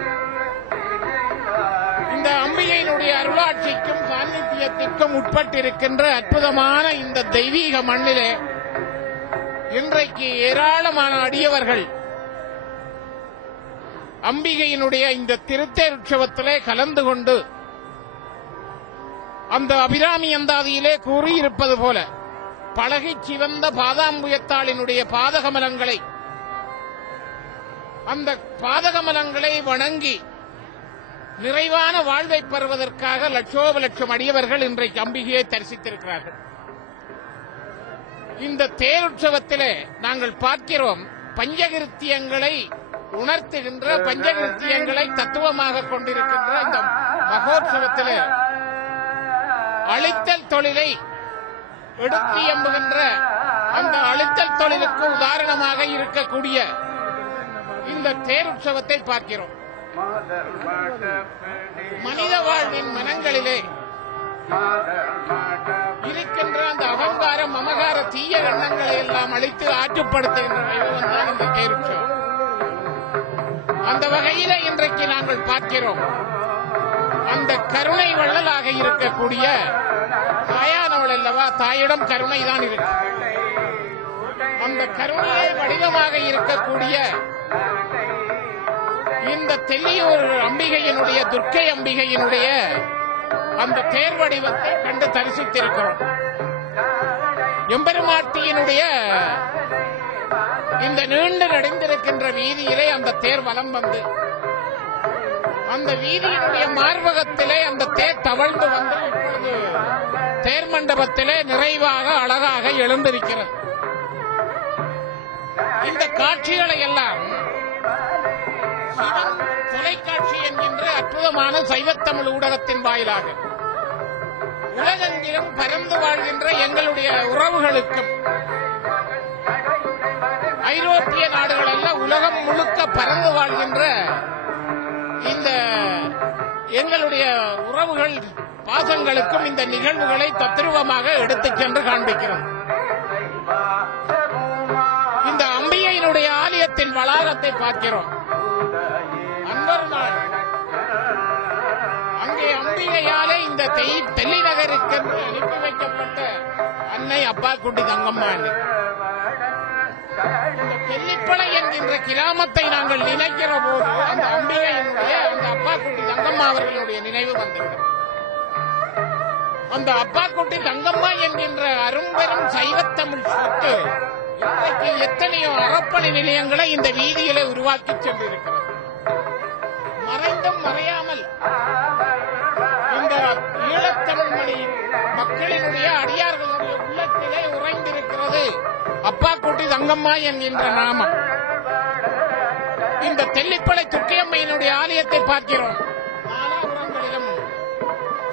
இந்த அம்பிகையினுடைய அருளாட்சிக்கும் சாநித்தியத்திற்கும் உட்பட்டிருக்கின்ற அற்புதமான இந்த தெய்வீக மண்ணிலே இன்றைக்கு ஏராளமான அடியவர்கள் அம்பிகையினுடைய இந்த திருத்தேர் உற்சவத்திலே கலந்து கொண்டு அந்த அபிராமி அந்தாதியிலே கூறியிருப்பது போல பழகிச் சிவந்த பாதாம்புயத்தாளினுடைய பாதகமலங்களை, அந்த பாதகமலங்களை வணங்கி நிறைவான வாழ்வை பெறுவதற்காக லட்சோப லட்சம் அடியவர்கள் இன்றைக்கு அம்பிகையை தரிசித்திருக்கிறார்கள். இந்த தேருற்சவத்திலே நாங்கள் பார்க்கிறோம், பஞ்சகிருத்தியங்களை உணர்த்துகின்ற, பஞ்சகிருத்தியங்களை தத்துவமாக கொண்டிருக்கின்ற இந்த மகோற்சவத்திலே அழித்தல் தொழிலை எடுத்து எம்புகின்ற அந்த அழித்தல் தொழிலுக்கு உதாரணமாக இருக்கக்கூடிய இந்த தேருற்சவத்தை பார்க்கிறோம். மனித வாழ்வின் மனங்களிலே இருக்கின்ற அந்த அகங்காரம், மமகார தீய எண்ணங்களை எல்லாம் அழித்து ஆற்றுப்படுத்துகின்ற வைபவம் தான் இந்த தேருற்சவம். அந்த வகையில இன்றைக்கு நாங்கள் பார்க்கிறோம், அந்த கருணை வள்ளலாக இருக்கக்கூடிய தாயானவள் அல்லவா, தாயிடம் கருணை தான் இருக்கு. அந்த கருணை வடிவமாக இருக்கக்கூடிய இந்த தெல்லியூர் அம்பிகையினுடைய, துர்க்கை அம்பிகையினுடைய அந்த தேர் வடிவத்தை கண்டு தரிசித்திருக்கிறோம். எம்பெருமாட்டியினுடைய இந்த நீண்டு நடைந்திருக்கின்ற வீதியிலே அந்த தேர் வலம் வந்து அந்த வீதியினுடைய மார்பகத்திலே அந்த தேர் தவழ்ந்து வந்து இப்பொழுது தேர் மண்டபத்திலே நிறைவாக அழகாக எழுந்திருக்கிறது. இந்த காட்சிகளை எல்லாம் சிவன் தொலைக்காட்சி என்கின்ற அற்புதமான சைவத்தமிழ் ஊடகத்தின் வாயிலாக உலகெங்கிலும் பரந்து வாழ்கின்ற எங்களுடைய உறவுகளுக்கும், ஐரோப்பிய நாடுகள் அல்ல உலகம் முழுக்க பரந்து வாழ்கின்ற இந்த எங்களுடைய உறவுகள் பாசங்களுக்கும் இந்த நிகழ்வுகளை தத்ரூபமாக எடுத்துச் சென்று காண்பிக்கிறோம். இந்த அம்பிகையினுடைய ஆலயத்தின் வளாகத்தை பார்க்கிறோம். அன்பர் நாள் அங்கே அம்பிகையாலே இந்த தெல்லி நகருக்கு அனுப்பி வைக்கப்பட்ட அன்னை அப்பாக்குட்டி தங்கம்மா. இந்த தெல்லிப்பளை என்கின்ற கிராமத்தை நாங்கள் நினைக்கிற போது அந்த அம்பிகையினுடைய அந்த அப்பாக்குட்டி தங்கம்மா அவர்களுடைய நினைவு வந்திருக்கிறது. அந்த அப்பாக்குட்டி தங்கம்மா என்கின்ற அரும்பெரும் சைவத்தமிழ் சொத்து இன்றைக்கு எத்தனையோ அறப்பணி நிலையங்களை இந்த வீதியிலே உருவாக்கி சென்றிருக்கிறது. மறைந்தும் மறையாமல் இந்த ஈழத்தமிழ் மொழி மக்களினுடைய அடியார்களுடைய உள்ளத்திலே உறைந்திருக்கிறது அப்பாக்குட்டி தங்கம்மா என்கின்ற நாமம். இந்த தெல்லிப்பளை துர்க்கையம்மையினுடைய ஆலயத்தை பார்க்கிறோம். நாலாபுரங்களிலும்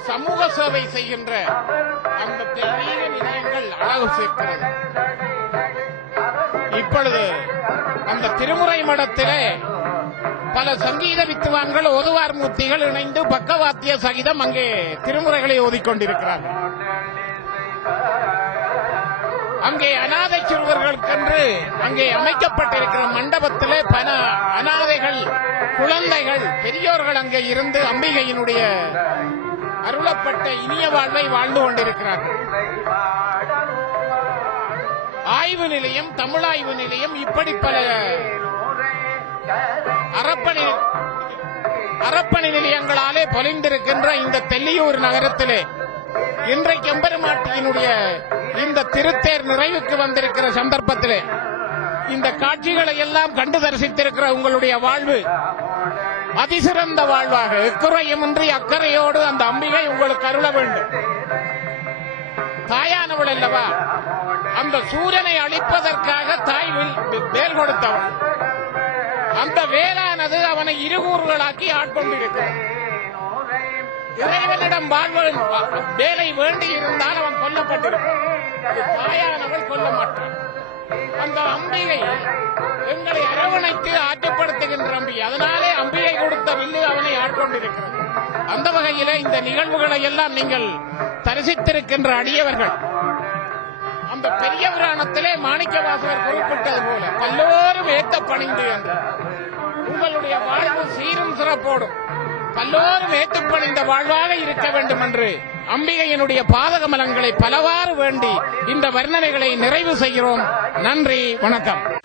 சமூக சேவை செய்கின்ற அந்த தெய்வீக நிலையங்கள் அழகு சேர்க்கிறது. இப்பொழுது அந்த திருமுறை மடத்திலே பல சங்கீத வித்துவான்கள், ஓதுவார் மூர்த்திகள் இணைந்து பக்கவாத்திய சகிதம் அங்கே திருமுறைகளை ஓதிக்கொண்டிருக்கிறார்கள். அங்கே அநாதை சிறுவர்களுக்கென்று அங்கே அமைக்கப்பட்டிருக்கிற மண்டபத்திலே பல அநாதைகள், குழந்தைகள், பெரியோர்கள் அங்கே இருந்து அம்பிகையினுடைய அருளப்பட்ட இனிய வாழ்வை வாழ்ந்து கொண்டிருக்கிறார்கள். ஆய்வு நிலையம், தமிழாய்வு நிலையம், இப்படி பல அறப்பணி நிலையங்களாலே பொலிந்திருக்கின்ற இந்த தெல்லியூர் நகரத்திலே இன்றைக்கு எம்பெருமாட்டியினுடைய இந்த திருத்தேர் நிறைவுக்கு வந்திருக்கிற சந்தர்ப்பத்திலே இந்த காட்சிகளை எல்லாம் கண்டு தரிசித்திருக்கிற உங்களுடைய வாழ்வு அதிசிறந்த வாழ்வாக எக்குறையுமின்றி அக்கறையோடு அந்த அம்பிகை உங்களுக்கு அருள வேண்டும். தாயானவள் அல்லவா, அந்த சூரியனை அழிப்பதற்காக தாய் வேல் கொடுத்தவள். அந்த வேலானது அவனை இருகூறுகளாக்கி ஆட்கொண்டிருக்கிறது. இறைவனிடம் வேலை வேண்டி இருந்தால் அவன் கொல்லப்பட்டிருப்பான். தாயானவள் கொல்ல மாட்டான். அந்த அம்பிகை எங்களை அரவணைத்து ஆற்றுப்படுத்துகின்ற அம்பிகை. அதனாலே அம்பிகை கொடுத்த வில்லு அவனை ஆட்கொண்டிருக்கிறது. அந்த வகையிலே இந்த நிகழ்வுகளை எல்லாம் நீங்கள் தரிசித்திருக்கின்ற அடியவர்கள் அந்த பெரிய புராணத்திலே மாணிக்கவாசகர் குறிப்பிட்டது போல பல்லோரும் ஏத்த பணிந்து என்று உங்களுடைய வாழ்வு சீரும் சிறப்போடும் பல்லோரும் ஏற்றுப்பணிந்த வாழ்வாக இருக்க வேண்டும் என்று அம்பிகையினுடைய பாதகமலங்களை பலவாறு வேண்டி இந்த வர்ணனைகளை நிறைவு செய்கிறோம். நன்றி, வணக்கம்.